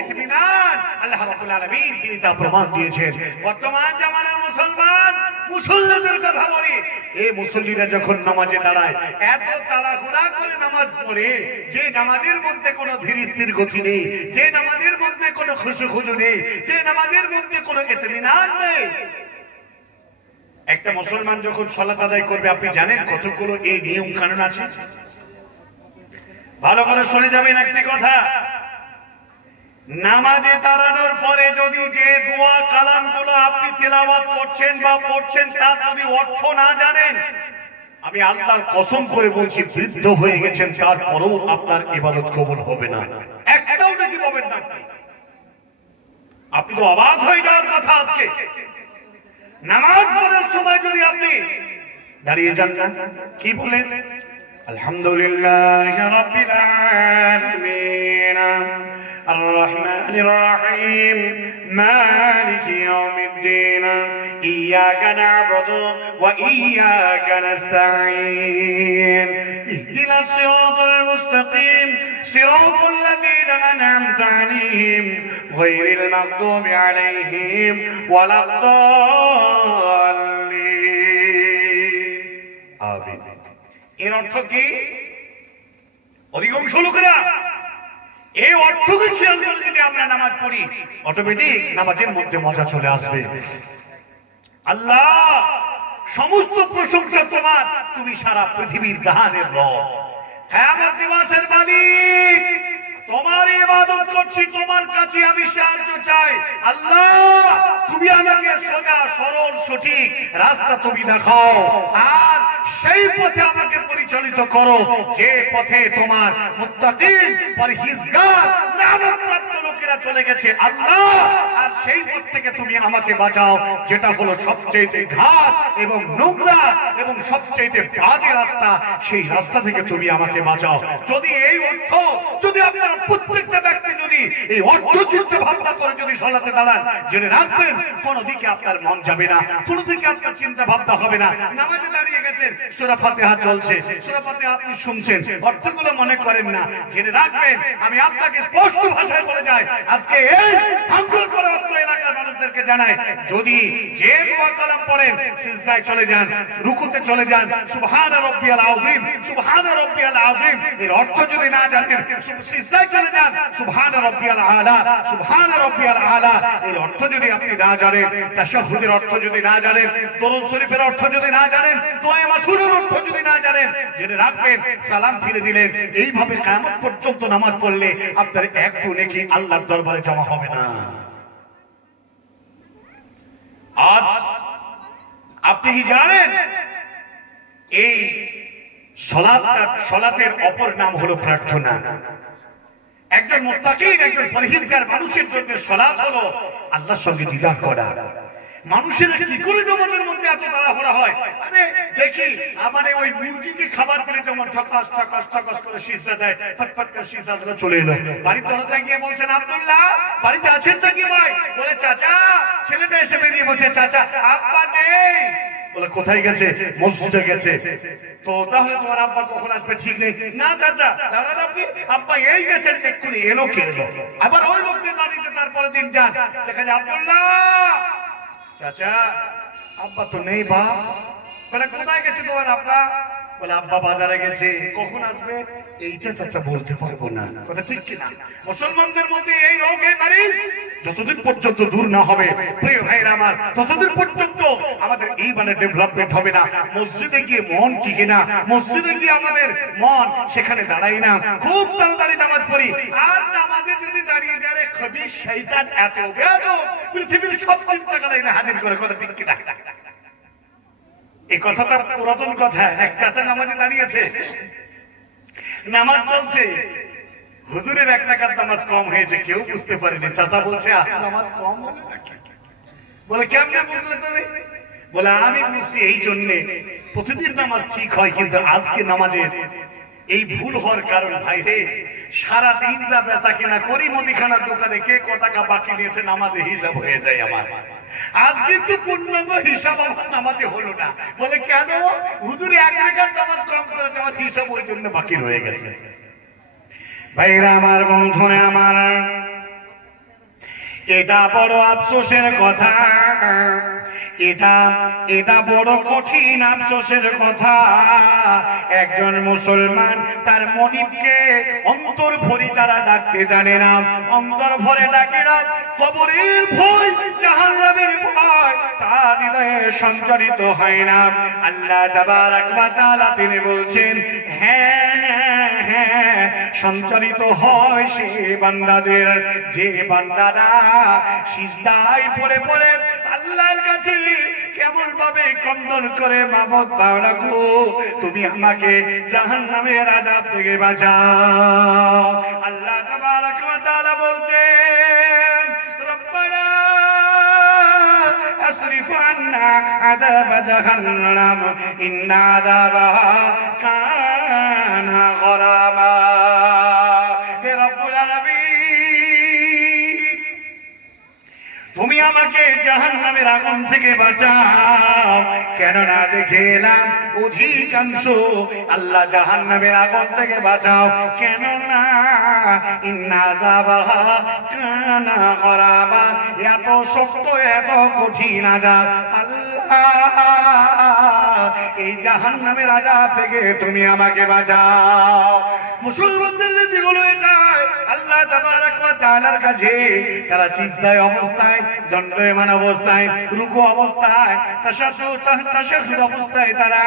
ইতমিনান আল্লাহ রাব্বুল আলামিন তিনি তা প্রমাণ দিয়েছেন। বর্তমান জামানার মুসলমান মুসল্লিদের কথা বলি, এই মুসল্লিরা যখন নামাজে দাঁড়ায় এত তাড়াহুড়া করে নামাজ পড়ে যে নামাজের মধ্যে কোনো ধীর স্থির গতি নেই, যে নামাজের মধ্যে কোনো খুশু নেই, যে নামাজের মধ্যে কোনো ইতমিনান নেই। একটা মুসলমান যখন সালাত আদায় করবে আপনি জানেন কতগুলো এই নিয়ম কানুন আছে? ভালো করে শুনে যাবেন একটি কথা, নামাজে দাঁড়ানোর পরে যদি যে দোয়া কালামগুলো আপনি তেলাওয়াত করছেন বা পড়ছেন তার যদি অর্থ না জানেন, আমি আল্লাহর কসম করে বলছি বৃদ্ধ হয়ে গেছেন তারপরেও আপনার ইবাদত কবুল হবে না। একটাও নাকি পাবেন না। আপনি তো অবাক হয়ে যাওয়ার কথা, আজকে নামাজ পড়ার সময় যদি আপনি দাঁড়িয়ে যান না, কি বলেন? আলহামদুলিল্লাহি রাব্বিল আলামিন আর রহমানির রহিম মালিকি ইয়াউমিদ্দিন ইয়্যাকা না'বুদু ওয়া ইয়্যাকা নাস্তাঈন ইহদিনাস সিরাতাল মুস্তাকিম সিরাতাল লাযীনা আন'আমতা আলাইহিম গায়রিল মাগদুবি আলাইহিম ওয়ালাদ দাল্লিন। আমিন। এর অর্থ কি? অধিকাংশ লোকেরা এই অর্থকে খেয়াল করে যদি আমরা নামাজ পড়ি, অটোমেটিক নামাজের মধ্যে মজা চলে আসবে। আল্লাহ সমস্ত প্রশংসা তোমার, তুমি সারা পৃথিবীর জাহানের রব, কিয়ামত দিবসের মালিক। তোমার ইবাদত করছি, তোমার কাছে আমি সাহায্য চাই। আল্লাহ তুমি আমাকে সোজা সরল সঠিক রাস্তা তুমি দেখাও, আর সেই পথে আমাকে পরিচালিত করো যে পথে তোমার মুত্তাকিন পরহেজগার নামপ্রাপ্ত লোকেরা চলে গেছে। আল্লাহ আর সেই পথ থেকে তুমি আমাকে বাঁচাও যেটা হলো সবচেয়ে ঘাট এবং নোংরা এবং সবচেয়ে বাজে রাস্তা, সেই রাস্তা থেকে তুমি আমাকে বাঁচাও। যদি এই অর্থ, যদি আপনারা প্রত্যেকটা ব্যক্তি যদি এই অর্থ চিন্তা ভাবনা করে যদি সালাতে দাঁড়ান, জেনে রাখবেন কোনো দিকে আপনার মন যাবে না, কোনো দিকে আপনার চিন্তা ভাবনা হবে না। নামাজে দাঁড়িয়ে গেছেন, সূরা ফাতিহা চলছে, সূরা ফাতিহা আপনি শুনছেন, অর্থগুলো মনে করেন না, জেনে রাখবেন আমি আপনাকে স্পষ্ট ভাষায় বলে যাই, আজকে এই ভাঙচুর করা অত্র এলাকার মানুষদেরকে জানাই, যদি যে দোয়া কালাম পড়েন সিজদায় চলে যান, রুকুতে চলে যান, সুবহান রাব্বিয়াল আযীম, সুবহান রাব্বিয়াল আযীম, এর অর্থ যদি না জানেন সিজদায় চলে যান, সুবহান রাব্বিয়াল আলা, সুবহান রাব্বিয়াল আলা, এর অর্থ যদি আপনি না জানেন, তাশাহুদের অর্থ যদি না জানেন, দরুদ শরীফের অর্থ যদি না জানেন, দোয়া মাসুরের অর্থ যদি না জানেন, জেনে রাখবেন সালাম ফিরে দিলেন, এইভাবে কিয়ামত পর্যন্ত নামাজ পড়লে আপনার একটু নেকি আল্লাহর দরবারে জমা হবে না। আজ আপনি কি জানেন এই সালাতের অপর নাম হলো প্রার্থনা। একজন মুত্তাকিন, একজন পরহেজগার মানুষের জন্য সালাত হলো আল্লাহর সঙ্গে দিদার করা। মানুষের কি করে নামাজের মধ্যে এত তাড়াহুড়া হয়? আরে দেখি আমাদের ওই মুরগিকে খাবার দিলে যেমন ঠকাস ঠকাস ঠকাস করে সিজদা দেয়, ফটফট করে সিজদা দিলে চলে এলো, বাড়ির দরজায় গিয়ে বলছেন আব্দুল্লাহ বাড়িতে আছেন নাকি ভাই? বলে চাচা, ছেলেটা এসে বেরিয়ে বলছে চাচা আব্বা নেই। বলে কোথায় গেছে? মসজিদে গেছে। তো তাহলে তোমার আব্বা কখন আসবে ঠিক নেই। না চাচা দাঁড়ান আপনি, আব্বা এই গেছেন এক্ষুনি, এলো কে এলো? আবার ওই লোকদের বাড়িতে তারপরে দিন যান, দেখা যায় আব্দুল্লাহ চাচা আব্বা তো নেই বাপ। বলে কোথায় গেছে তোমার আব্বা? বলে আব্বা বাজারে গেছে। কখন আসবে? এইটা চাচা বলতে পারবো না। কথা ঠিক কিনা? মুসলমানদের মধ্যে এই রোগ, এই বাড়ি যতদিন পর্যন্ত দূর না হবে প্রিয় ভাইরা আমার, ততদিন পর্যন্ত আমাদের এই মানে ডেভেলপমেন্ট হবে না। মসজিদে গিয়ে মন টিকে না, মসজিদে গিয়ে আমাদের মন সেখানে দাঁড়াই না। খুব তাড়াতাড়ি নামাজ পড়ি, আর নামাজে যদি দাঁড়িয়ে যায় খবিশ শয়তান এত বেয়াদব পৃথিবীর সব চিন্তা করে না হাজির করে। কথা ঠিক কিনা? এই কথাটা পুরাতন কথা। এক চাচা নামাজে দাঁড়িয়েছে, নামাজ চলছে, হুজুরের এক রাকাত নামাজ কম হয়েছে, কেউ বুঝতে পারেনি। চাচা বলছে নামাজ কম হলো নাকি? বলে কেমনে বুঝলে তুমি? বলে আমি বুঝছি এই জন্যে প্রতিদিন নামাজ ঠিক হয়, কিন্তু আজকে নামাজের এই ভুল হওয়ার কারণ ভাই রে, সারাদিন যা বেচা কিনা করি মুদিখানার দোকানে কে ক টাকা বাকি দিয়েছে নামাজে হিসাব হয়ে যায় আমার। আজ কিন্তু পূর্ণাঙ্গ হিসাব আমার নামাজে হলো না। বলে কেন? হুজুর এক রাকাত নামাজ কম করেছে, আমার হিসাব ওই জন্য বাকি রয়ে গেছে। ভাইরা আমার, বন্ধুরা আমার, এটা বড় আফসোসের কথা, এটা বড় কঠিন আফসোসের কথা। একজন মুসলমান তার মনিবকে অন্তর ভরে তারা ডাকতে জানে না, অন্তর ভরে ডাকে না। কবরের ভয়, জাহান্নামের ভয় তার হৃদয়ে সঞ্চারিত হয় না। আল্লাহ তাবারক ওয়া তাআলা তিনি বলছেন, হ্যাঁ হ্যাঁ সঞ্চারিত হয় সে বান্দাদের, যে বান্দারা সিজদায় পড়ে পড়ে আল্লাহর কাছে কেমন ভাবে ক্রন্দন করে, মাবুদ মাওলা গো তুমি আমাকে জাহান্নামের আযাব থেকে বাঁচাও। আল্লাহ তাবারক ওয়া তাআলা বলছেন, রব্বানা আসরিফ আন্না আযাব জাহান্নাম ইন্না আযাবাহা কানা গরামা। হে রব্বুল আলামিন, তুমি আমাকে জাহান্নামের আগুন থেকে বাঁচাও, কেননা দেখে এলাম অধিকাংশ আল্লাহ জাহান্নামের আগুন থেকে বাঁচাও, কেননা ইন্না যাবাহা কানা গরাবা, এত শক্ত এত কঠিন আযাব। আল্লাহ এই জাহান্নামের আযাব থেকে তুমি আমাকে বাঁচাও। মুসলমানদের নীতি হলো এটাই, আল্লাহ তাবারক ওয়া তাআলার কাছে তারা সিজদায় অবস্থায়, দণ্ডায়মান অবস্থায়, রুকু অবস্থায়, তাশাহুদ অবস্থায় তারা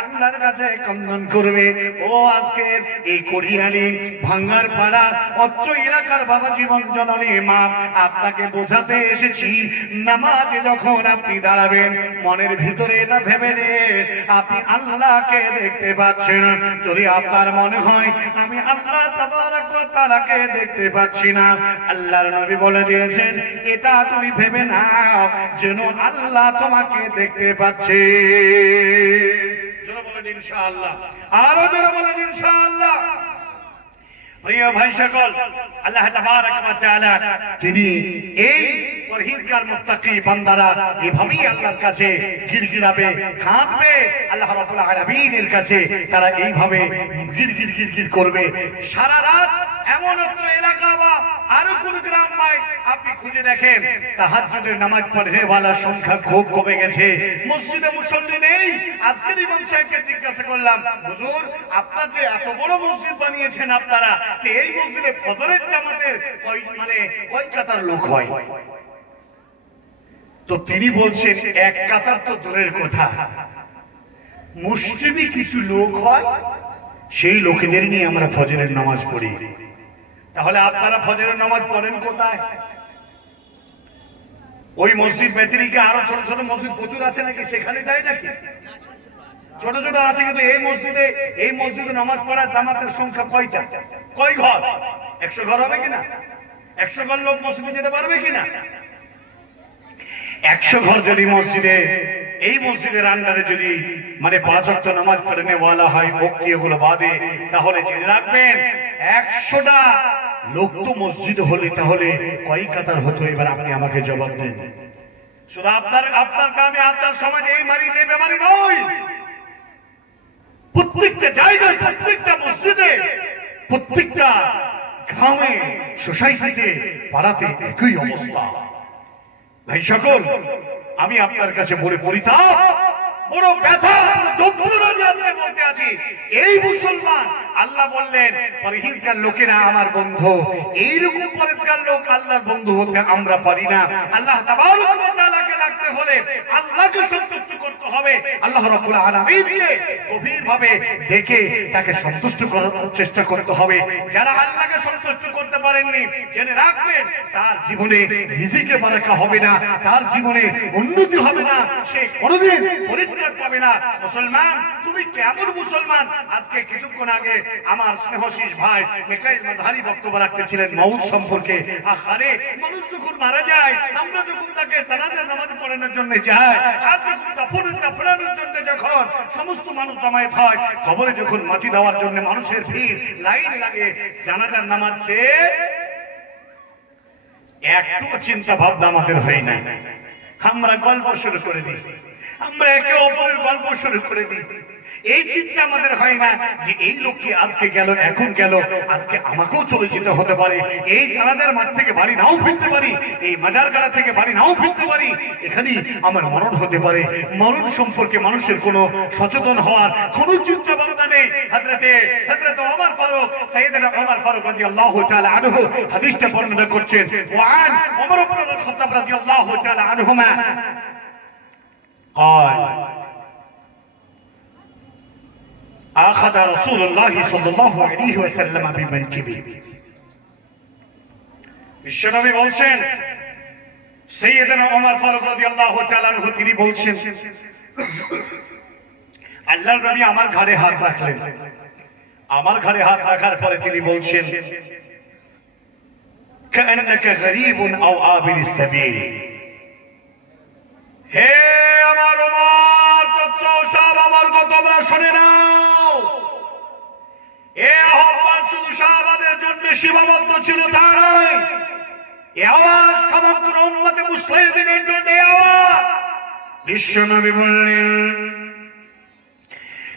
আল্লাহর কাছে ক্রন্দন করবে। ও আজকের এই কোরিয়ানি ভাঙ্গার পাড়া অত্র এলাকার বাবা জীবন জননী মা, আপনাকে বোঝাতে এসেছি, নামাজে যখন আপনি দাঁড়াবেন মনের ভিতরে এটা ভেবে নেন আপনি আল্লাহকে দেখতে পাচ্ছেন। যদি আপনার মনে হয় আমি আল্লাহ তাবারক ওয়া তাআলাকে দেখতে পাচ্ছি না, আল্লাহর নবী বলে দিয়েছেন এটা তুমি ভেবে নাও যেন আল্লাহ তোমাকে দেখতে পাচ্ছে। জোরে বলেন ইনশাআল্লাহ, আরো জোরে বলেন ইনশাআল্লাহ। প্রিয় ভাই সকল, আল্লাহ তাবারক ওয়া তাআলা তিনি এই পরহেজগার মুত্তাকি বান্দারা এভাবেই আল্লাহর কাছে গিরগিরাবে, কাঁদবে, আল্লাহ রাব্বুল আলামিনের কাছে তারা এইভাবে গিরগির করবে সারা রাত। এমন একটা এলাকা বা আরো কোন গ্রাম নাই আপনি খুঁজে দেখেন তাহাজ্জুদের নামাজ পড়নেওয়ালার সংখ্যা খুব কমে গেছে, মসজিদে মুসল্লি নেই। আজকের ইমাম সাহেবকে জিজ্ঞাসা করলাম, হুজুর আপনার যে এত বড় মসজিদ বানিয়েছেন আপনারা, এই মসজিদে ফজরের জামাতের কয় কাতার লোক হয়? তো তিনি বলছেন এক কাতার তো দূরের কথা, মুসলিমই কিছু লোক হয়, সেই লোকেদের নিয়ে আমরা ফজরের নামাজ পড়ি। তাহলে আপনারা ফজরের নামাজ পড়েন কোথায়? ওই মসজিদ ব্যতিরিকে আরো ছোট ছোট মসজিদ প্রচুর আছে নাকি, সেখানে যায় নাকি? ছোট ছোট আছে, কিন্তু এই মসজিদে নামাজ পড়ার জামাতের সংখ্যা কয়টা? কয় ঘর? 100 ঘর হবে কিনা? 100 ঘর লোক মসজিদে যেতে পারবে কিনা? 100 ঘর যদি মসজিদে, এই মসজিদের আন্ডারে যদি 5 ওয়াক্ত নামাজ পড়নে ওয়ালা হয় ওগুলো বাদে, তাহলে জেনে রাখবেন 100টা লোক তো মসজিদ হলে তাহলে কয় কাতার হতো? এবার আপনি আমাকে জবাব দেন। শুধু আপনার গ্রামে আপনার সমাজে এই বেমারি নয়, প্রত্যেকটা জায়গায়, প্রত্যেকটা মসজিদে, প্রত্যেকটা গ্রামে, সোসাইটিতে, পাড়াতে একই অবস্থা। ভাই সকল, আমি আপনার কাছে বলে পরিতাপ, বড় ব্যথা, যন্ত্রণা আজকে বলতে আছি, এই মুসলমান আল্লাহ বললেন পরহেজগার লোকেরা আমার বন্ধু। এইরকম পরহেজগার লোক আল্লাহর বন্ধু হতে আমরা পারি না। আল্লাহ তাবারক ওয়া তাআলাকে ডাকতে হলে আল্লাহকে সন্তুষ্ট করতে হবে, আল্লাহ রাব্বুল আলামিনকে গভীরভাবে দেখে তাকে সন্তুষ্ট করার চেষ্টা করতে হবে। যারা আল্লাহকে সন্তুষ্ট করতে পারেননি, জেনে রাখবেন তার জীবনে রিজিকে বারাকা হবে না, তার জীবনে উন্নতি হবে না, সে কোনোদিন পরিত্রাণ পাবে না। মুসলমান, তুমি কেমন মুসলমান? আজকে কিছুক্ষণ আগে আমার স্নেহশীষ ভাই মিকাইল মাযহারি বক্তব্য রাখতেছিলেন মউত সম্পর্কে। আরে মানুষ যখন মারা যায়, আমরা যখন তাকে জানাজার নামাজ পড়ানোর জন্য যাই, আর যখন দাফনানোর জন্য যখন সমস্ত মানুষ জমায়েত হয়, কবরে যখন মাটি দেওয়ার জন্য মানুষের ভিড়, লাইন লাগে, জানাজার নামাজ শেষ, একটু চিন্তা ভাবনা আমাদের হয় না। আমরা গল্প শুরু করে দিই, আমরা একে অপরের গল্প শুরু করে দিই। এই চিন্তা আমাদের হয় না যে এই লোককে আজকে গেল, এখন গেল, আজকে আমাকেও চলে যেতে হতে পারে। এই জানাজার মাঠ থেকে বাড়ি নাও ফিরতে পারি, এই মাজার গাড়া থেকে বাড়ি নাও ফিরতে পারি, এখানেই আমার মরণ হতে পারে। মরণ সম্পর্কে মানুষের কোনো সচেতন হওয়ার কোনো চিন্তা ভাবনা নেই। হযরত ওমর ফারুক, সাইয়েদনা ওমর ফারুক রাদিয়াল্লাহু তাআলা আনহু হাদিসটা বর্ণনা করছেন, ওয়ান ওমর ইবনে খাত্তাব রাদিয়াল্লাহু তাআলা আনহুমা قال أخذ رسول الله صلى الله عليه وسلم بمنكبه। বিশ্বনবী বলছেন, সাইয়েদনা ওমর ফারুক রাদিয়াল্লাহু তাআলা আনহু তিনি বলছেন, আল্লাহর নবী আমার ঘাড়ে হাত রাখলেন। আমার ঘাড়ে হাত রাখার পরে তিনি বলছেন, কাআন্নাকা গরীবুন আও আবিরুস সাবিল। হে আমার ওমর, সব আমার কথা শুনে নাও। এ আহ্বান শুধু সাহাবাদের জন্য সীমাবদ্ধ ছিল তা নয়, এই আওয়াজ সমগ্র উম্মতে মুসলিমের জন্য এই আওয়াজ। বিশ্বনবী বললেন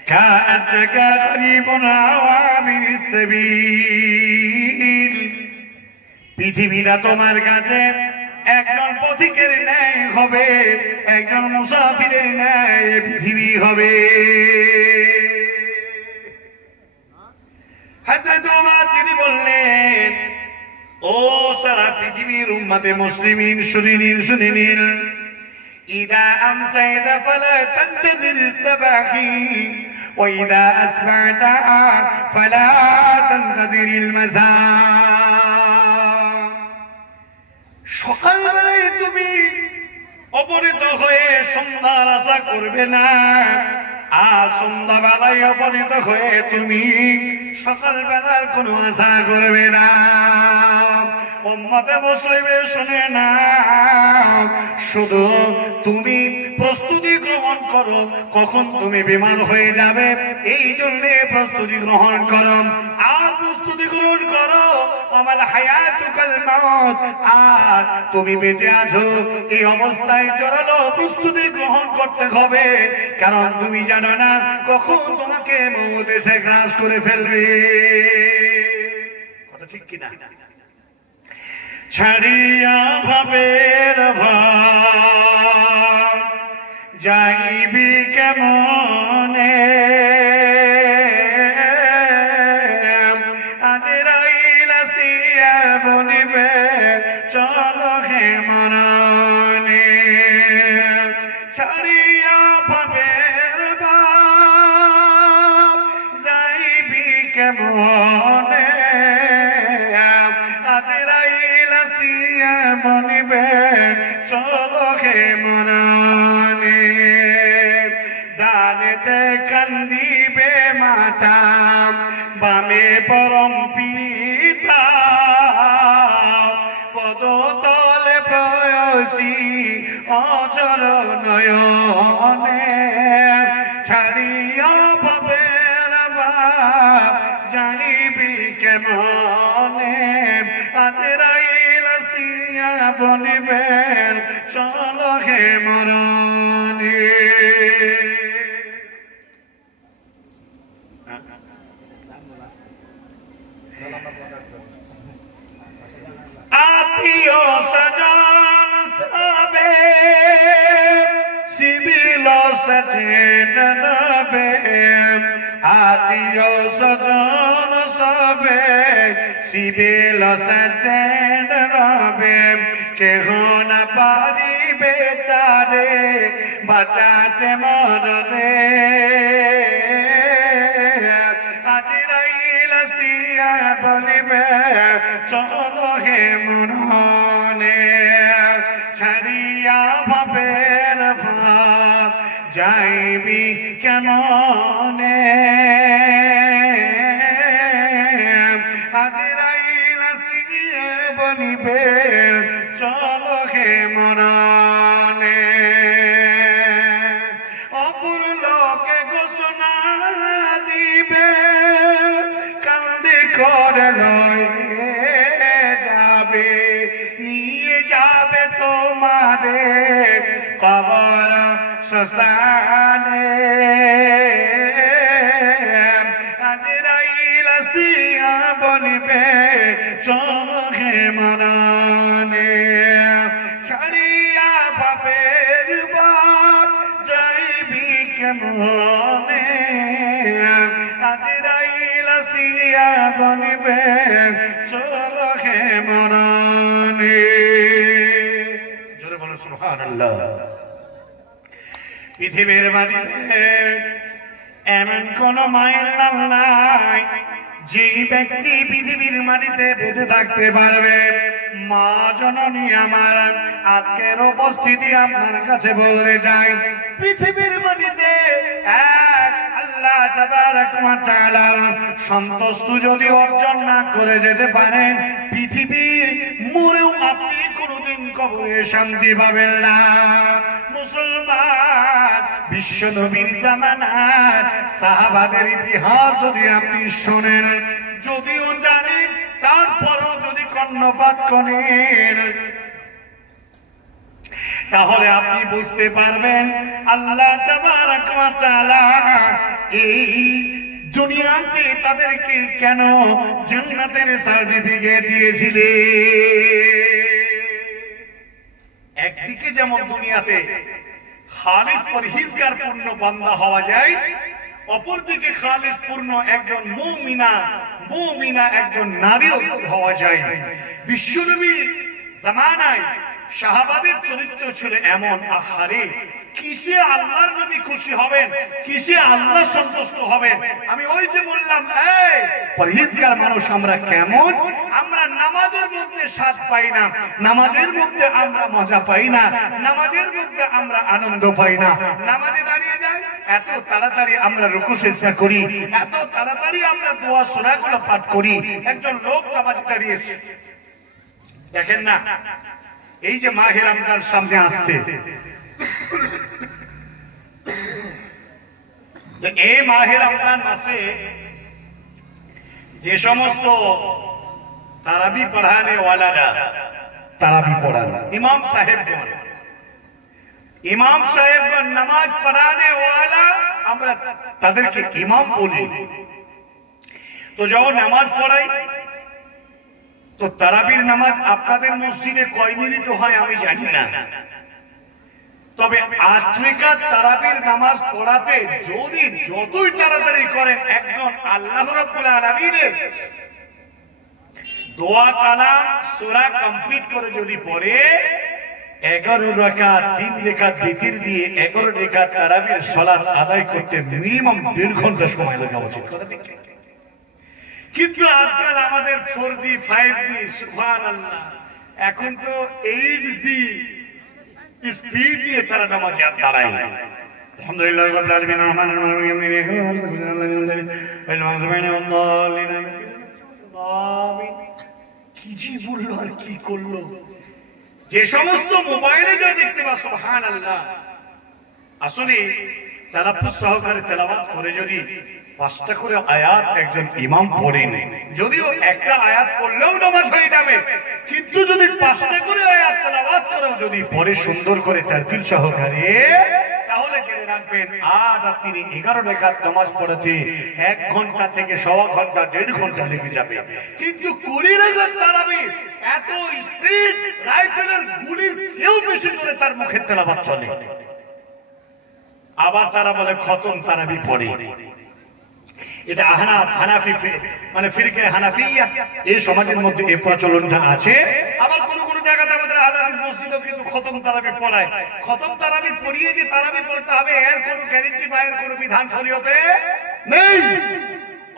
কাআন্নাকা গরীবুন আওয়ামিস সাবিল, পৃথিবীটা তোমার কাছে একজন পথিকের ন্যায় হবে, একজন মুসাফিরের ন্যায় পৃথিবী হবে। হযরত ওমর তিনি বললেন ও সারা পৃথিবীর উম্মতে মুসলিমিন শুনে নিন, ইদা আমসাইতা ফালা তানতাজির সাবাহি ওয়া ইদা আসবাহতা ফালা তানতাজিরিল মাসা। সকালবেলায় তুমি অপহৃত হয়ে সন্ধ্যার আশা করবে না, আর সন্ধ্যাবেলায় অপহৃত হয়ে তুমি সকালবেলার কোনো আশা করবে না। উম্মতে মুসলিমে শুনে না, শুধু তুমি প্রস্তুতি গ্রহণ করো, কখন তুমি বিমার হয়ে যাবে এই জন্য প্রস্তুতি গ্রহণ করো। আর প্রস্তুতি গ্রহণ করো আমাল হায়াতুকাল মাউত, আর তুমি বেঁচে আছো এই অবস্থায় জোরালো প্রস্তুতি গ্রহণ করতে হবে, কারণ তুমি জানো না কখন তোমাকে মউত এসে গ্রাস করে ফেলবে। কথা ঠিক কিনা? ছাড়িয়া ভাবের ভাব যাইবি কেমনে, আজরাইল আসিয়া বলিবে চলো হে মরণে। ছাড়িয়া ভাবের ভাব যাইবি কেমনে, আজরাইল আসিয়া বলিবে চলো হে মরণে। ডানেতে কান্দিবে মাতা, বামে পরম পিতা, পদতলে প্রয়সী অজর নয়নে। ছাড়িয়া ভাবের ভাব জানিবি কেমনে, আজরাইল আসিয়া বলিবেন চলো হে মরণে। আত্মীয় স্বজন সবে সিবিল সজেন রবে, আত্মীয় স্বজন সবে সিবিল সজেন রবে। কেহ না পারিবে তারে বাঁচাতে মরণে, আজরাইল আসিয়া বলিবে চলো হে মরণে। ছাড়িয়া ভাবের ভাব যাইবি কেমনে, আজরাইল আসিয়া বলিবে চলো হে মরণে। অপর লোকে ঘোষণা দিবে কান্দে করে লয়ে যাবে, নিয়ে যাবে তোমাদের কবর শ্মশানে। আজরাইল আসিয়া বলিবে চলো হে মরণে। ছাড়িয়া ভাবের ভাব যাইবি কেমনে, আজরাইল আসিয়া বলিবে চলো হে মরণে। জোরে বলো সুবহানাল্লাহ। পৃথিবীর মাটিতে এমন কোন মায়ের নাম নাই যে ব্যক্তি পৃথিবীর মাটিতে বেঁচে থাকতে পারবে। মা জননী আমার আজকের উপস্থিতি আপনার কাছে বলতে চাই, পৃথিবীর মাটিতে এক আল্লাহ তাবারক ওয়া তাআলা সন্তুষ্ট যদি অর্জন না করে যেতে পারেন, পৃথিবীর মরেও আপনি কোনোদিন কবরে শান্তি পাবেন না। মুসলমান, বিশ্ব নবীর জামানার সাহাবাদের ইতিহাস যদি আপনি শোনেন, যদিও জানেন তারপরও যদি কর্ণপাত করেন, তাহলে আপনি বুঝতে পারবেন আল্লাহ তাবারক ওয়া তাআলা এই দুনিয়াতে তাদেরকে কেন জান্নাতের সার্টিফিকেট দিয়েছিলেন। একদিকে যেমন দুনিয়াতে খালিস পরহেজগার পূর্ণ বান্দা হওয়া যায়, অপরদিকে খালিস পূর্ণ একজন মুমিনা একজন নারীও হওয়া যায়। বিশ্বনবী জামানায় সাহাবাদের চরিত্র ছিল এমন, আহারে কিসে আল্লাহর নবী খুশি হবেন, কিসে আল্লাহ সন্তুষ্ট হবেন। আমি ওই যে বললাম, এই পরহেজগার মানুষ আমরা কেমন, আমরা নামাজের মধ্যে স্বাদ পাই না, নামাজের মধ্যে আমরা মজা পাই না, নামাজের মধ্যে আমরা আনন্দ পাই না। নামাজে দাঁড়িয়ে যাই, এত তাড়াতাড়ি আমরা রুকু সিজদা করি, এত তাড়াতাড়ি আমরা দোয়া সূরাগুলো পাঠ করি। একজন লোক নামাজে দাঁড়িয়েছে, দেখেন না, এই যে মাহে রমজান সামনে আসছে, এই মাহে রমজান মাসে যে সমস্ত তারাবি পড়ানে ওয়ালারা, তারাবি পড়ান ইমাম সাহেবগণ নামাজ পড়ানে ওয়ালা, আমরা তাদেরকে ইমাম বলি। তো যখন নামাজ পড়াই, তো তারাবির নামাজ আপনাদের মসজিদে কয় মিনিট হয় আমি জানি না, তবে 8 রাকাত তারাবির নামাজ পড়াতে যদি যতই তাড়াতাড়ি করেন, একজন আল্লাহ রাব্বুল আলামিনের দোয়া কালাম সূরা কমপ্লিট করে যদি পড়ে, 11 রাকাত 3 রাকাত বিতির দিয়ে 11 রাকাত তারাবির সালাত আদায় করতে মিনিমাম 1.5 ঘন্টা সময় লাগা উচিত। কিন্তু আজকাল আমাদের 4G 5G সুবহানাল্লাহ, এখন তো 8G স্পিড নিয়ে তারা নামাজে দাঁড়ায়। আলহামদুলিল্লাহ রাব্বিল আলামিন রহমানির রহিম কি জি বললো আর কি করলো। যে সমস্ত মোবাইলে যা দেখতে পাচ্ছ, সুবহানাল্লাহ, আসলে তালাফুজ সহকারে তেলাওয়াত করে যদি 5টা করে আয়াত একজন ইমাম পড়েন, যদিও একটা আয়াত পড়লেও নামাজ হয়ে যাবে, কিন্তু যদি 5টা করে আয়াত তেলাওয়াত করেও যদি পড়ে সুন্দর করে তারতিল সহকারে, তাহলে জেনে রাখবেন আর তিনি 11 রাকাত নামাজ পড়াতে 1 ঘন্টা থেকে 1.25 ঘন্টা 1.5 ঘন্টা লেগে যাবে। কিন্তু 20 রাকাত তারাবি এত স্পিড, রাইফেলের গুলির চেয়েও বেশি করে তার মুখে তেলাওয়াত চলে। আবার তারা বলে খতম তারাবি পড়ে। এটা হানাফি মানে ফিরকে হানাফিয়া, এই সমাজের মধ্যে এই প্রচলনটা আছে। আবার কোন কোন জায়গাতে আমাদের আহলে হাদিস মসজিদও কিন্তু খতম তারাবি পড়ায়। খতম তারাবি পড়িয়ে যে তারাবি পড়তে হবে এর কোনো গ্যারান্টি বা এর কোনো বিধান শরীয়তে নেই।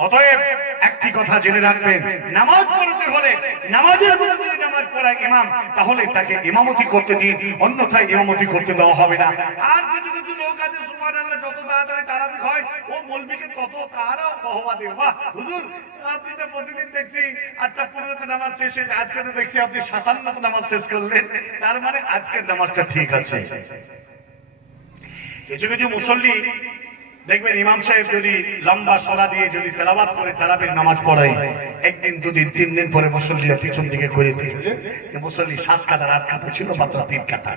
অতএব একটি কথা জেনে রাখবেন, নামাজ পড়তে হলে নামাজের মধ্যে যদি নামাজ পড়ায় ইমাম, তাহলে তাকে ইমামতি করতে দিন, অন্যথায় ইমামতি করতে দেওয়া হবে না। আর কিছু কিছু লোক আছে সুবহানাল্লাহ, যত তাড়াতাড়ি তারাবি হয় ও মৌলবীকে তত তারাও বাহবা দেয়। বাহ হুজুর, আপনি তো প্রতিদিন দেখছি 8:15 নামাজ শেষ হয়েছে, আজকে তো দেখছি আপনি 57 নামাজ শেষ করলেন, তার মানে আজকের নামাজটা ঠিক আছে। কিছু কিছু মুসল্লি দেখবেন ইমাম সাহেব যদি লম্বা সলা দিয়ে যদি তেলাওয়াত করে তারাবির নামাজ পড়ায়, একদিন দুদিন 3 দিন পরে মুসল্লিরা পিছন দিকে ঘুরে দিয়েছে যে মুসল্লি 7 কাতা 8 কাতা ছিল, মাত্র 3 কাতা।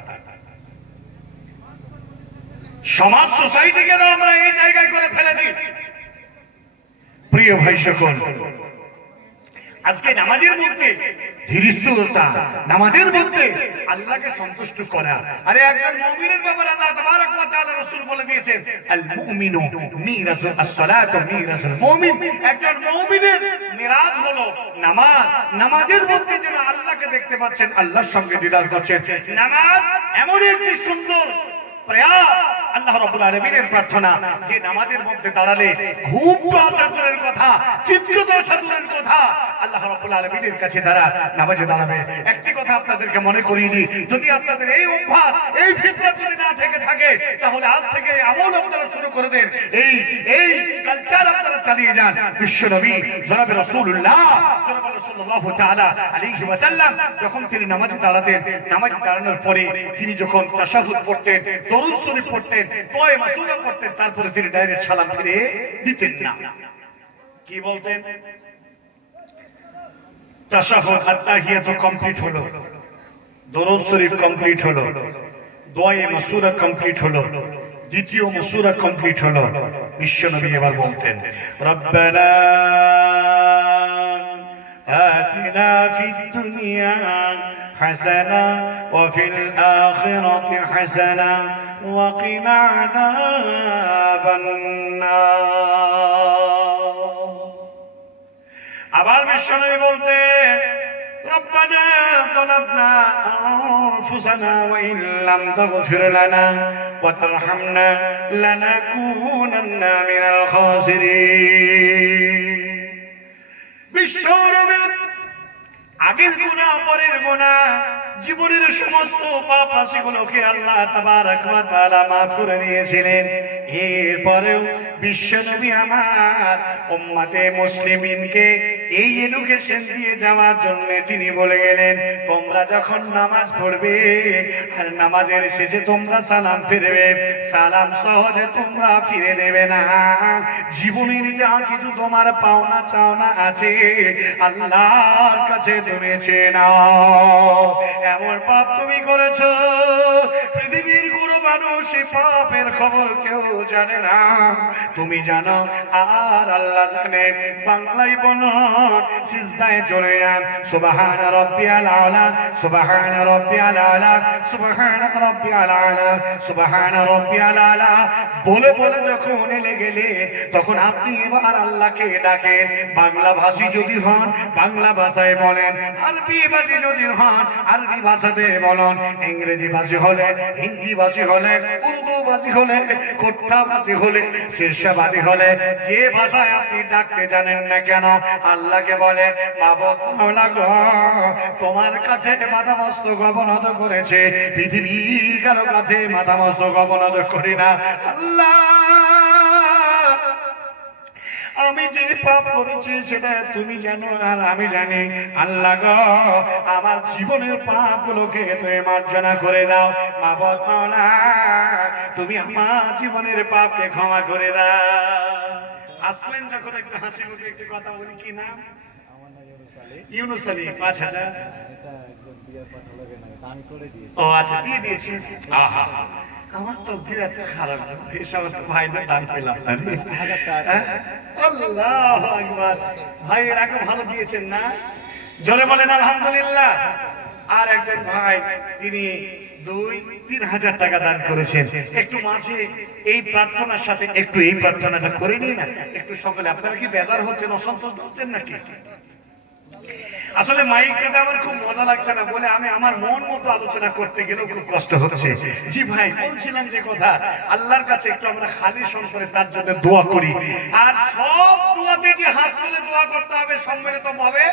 সমাজ সোসাইটিকে আমরা এই জায়গায় করে ফেলেছি। প্রিয় ভাই সকল, আজকে নামাজের মধ্যে ধীরস্থিরতা, নামাজের মধ্যে আল্লাহকে সন্তুষ্ট করা। আরে একজন মুমিনের ব্যাপারে আল্লাহ তাবারক ওয়া তাআলা রাসূল বলে দিয়েছেন, আল মুমিনু মিরাজুল আসসালাতু মিরাজুল মুমিন। একজন মুমিনের মিরাজ হলো নামাজ। নামাজের মধ্যে যেন আল্লাহকে দেখতে পাচ্ছেন, আল্লাহর সঙ্গে দিদার করছেন। নামাজ এমন একটি সুন্দর প্রয়াস, আল্লাহ রাব্বুল আলামিনের প্রার্থনা যে নামাজের মধ্যে দাঁড়ালে ঘুম তো আসা দূরের কথা, চিত্ত তো আসা দূরের কথা, আল্লাহ রাব্বুল আলামিনের কাছে তারা নামাজে দাঁড়াবে। একটি কথা আপনাদেরকে মনে করিয়ে দিই, যদি আপনাদের এই অভ্যাস, এই ফিতরাত যদি না থেকে থাকে, তাহলে আজ থেকে আমল আপনারা শুরু করে দেন, এই কালচার আপনারা চালিয়ে যান। বিশ্বনবী জনাবে রাসূলুল্লাহ সাল্লাল্লাহু তাআলা আলাইহি ওয়াসাল্লাম যখন তিনি নামাজে দাঁড়াতেন, নামাজে দাঁড়ানোর পরে তিনি যখন তাশাহুদ পড়তেন, দরুদ শরীফ পড়তেন, দোয়া মাসুরা পড়তেন, তারপরে তিনি ডাইরেক্ট সালাম ফিরিয়ে দিতেন না। কি বলতেন? তাশাহুদ আত-তাহিয়াত কমপ্লিট হলো, দরুদ শরীফ কমপ্লিট হলো, দোয়ায়ে মাসুরা কমপ্লিট হলো, দ্বিতীয় মাসুরা কমপ্লিট হলো। বিশ্বনবী এবার বলতেন, রব্বানা আতিনা ফিদ দুনিয়া হাসানা ওয়া ফিল আখিরাতি হাসানা ওয়া কিনা আযাবান নার। আবার বিশ্বনবী বলতেন, ربنا ظلمنا أنفسنا وإن لم تغفر لنا وترحمنا لنكونن من الخاسرين। বিশ্বনবী আগের গুনাহ পরের গুনাহ জীবনের সমস্ত পাপ রাশিগুলোকে আল্লাহ তাবারক ওয়া তাআলা মাফ করে দিয়েছিলেন। এরপরেও বিশ্বনবী আমার উম্মতে মুসলিমিনকে এই এডুকেশন দিয়ে যাওয়ার জন্য তিনি বলে গেলেন, তোমরা যখন নামাজ পড়বে আর নামাজের শেষে তোমরা সালাম ফিরবে, সালাম সহজে তোমরা ফিরে দেবে না। জীবনের যা কিছু তোমার পাওনা চাওনা আছে আল্লাহর কাছে তুমি চেয়ে নাও। এমন পাপ তুমি করেছো পৃথিবীর কোনো মানুষ এই পাপের খবর কেউ জানে না, তুমি জানো আর আল্লাহ জানে। বাংলায় বলো, সিজদায় চলে যান, সুবহান রাব্বিয়াল আলা, সুবহান রাব্বিয়াল আলা, সুবহান রাব্বিয়াল আলা, সুবহান রাব্বিয়াল আলা বলে বলে যখন গেলে তখন আপনি এবার আল্লাহকে ডাকেন। বাংলা ভাষী যদি হন বাংলা ভাষায় বলেন, আরবি ভাষী যদি হন আরবি ভাষাতে বলুন, ইংরেজি ভাষী হলে, হিন্দি ভাষী হলে, উর্দু ভাষী হলে, কোট্টা ভাষী হলে, শীর্ষবাদী হলে, যে ভাষায় আপনি ডাকতে জানেন না কেন আল্লাহকে বলেন, মাবুদ মাওলা গো, তোমার কাছে মাথা মস্তক অবনত করেছে, পৃথিবীর কারো কাছে মাথা মস্তক অবনত করি না। আল্লাহ, আমি যে পাপ করেছি সেটা তুমি জানো আর আমি জানি। আল্লাহ গো, আমার জীবনের পাপগুলোকে তুমি মার্জনা করে দাও। মাবুদ মাওলা, তুমি আমার জীবনের পাপকে ক্ষমা করে দাও। আসলেন যখন একটু হাসি মুখে একটু কথা বলি, কি নাম? ইউনুস আলী। 5000 ও আচ্ছা, দিয়ে দিয়েছি। আহা, আমার তো বিরাট খারাপ, এই সমস্ত ভাইদের দান পেলাম না। আল্লাহু আকবার। ভাই এর আগে ভালো দিয়েছেন না? জোরে বলেন আলহামদুলিল্লাহ। আর একজন ভাই তিনি 2-3 হাজার টাকা দান করেছেন। একটু মাঝে এই প্রার্থনার সাথে একটু এই প্রার্থনাটা করে নিই না একটু সকলে। আপনারা কি বেজার হচ্ছেন, অসন্তুষ্ট হচ্ছেন নাকি? আসলে মাইকটাতে আমার খুব মজা লাগছে না বলে আমি আমার মন মতো আলোচনা করতে গেলেও খুব কষ্ট হচ্ছে। জি ভাই, বলছিলাম যে কথা, আল্লাহর কাছে একটু আমরা খালি সম্পর্কে তার জন্য দোয়া করি। আর সব দোয়াতে যে হাত তুলে দোয়া করতে হবে সম্মিলিত ভাবে,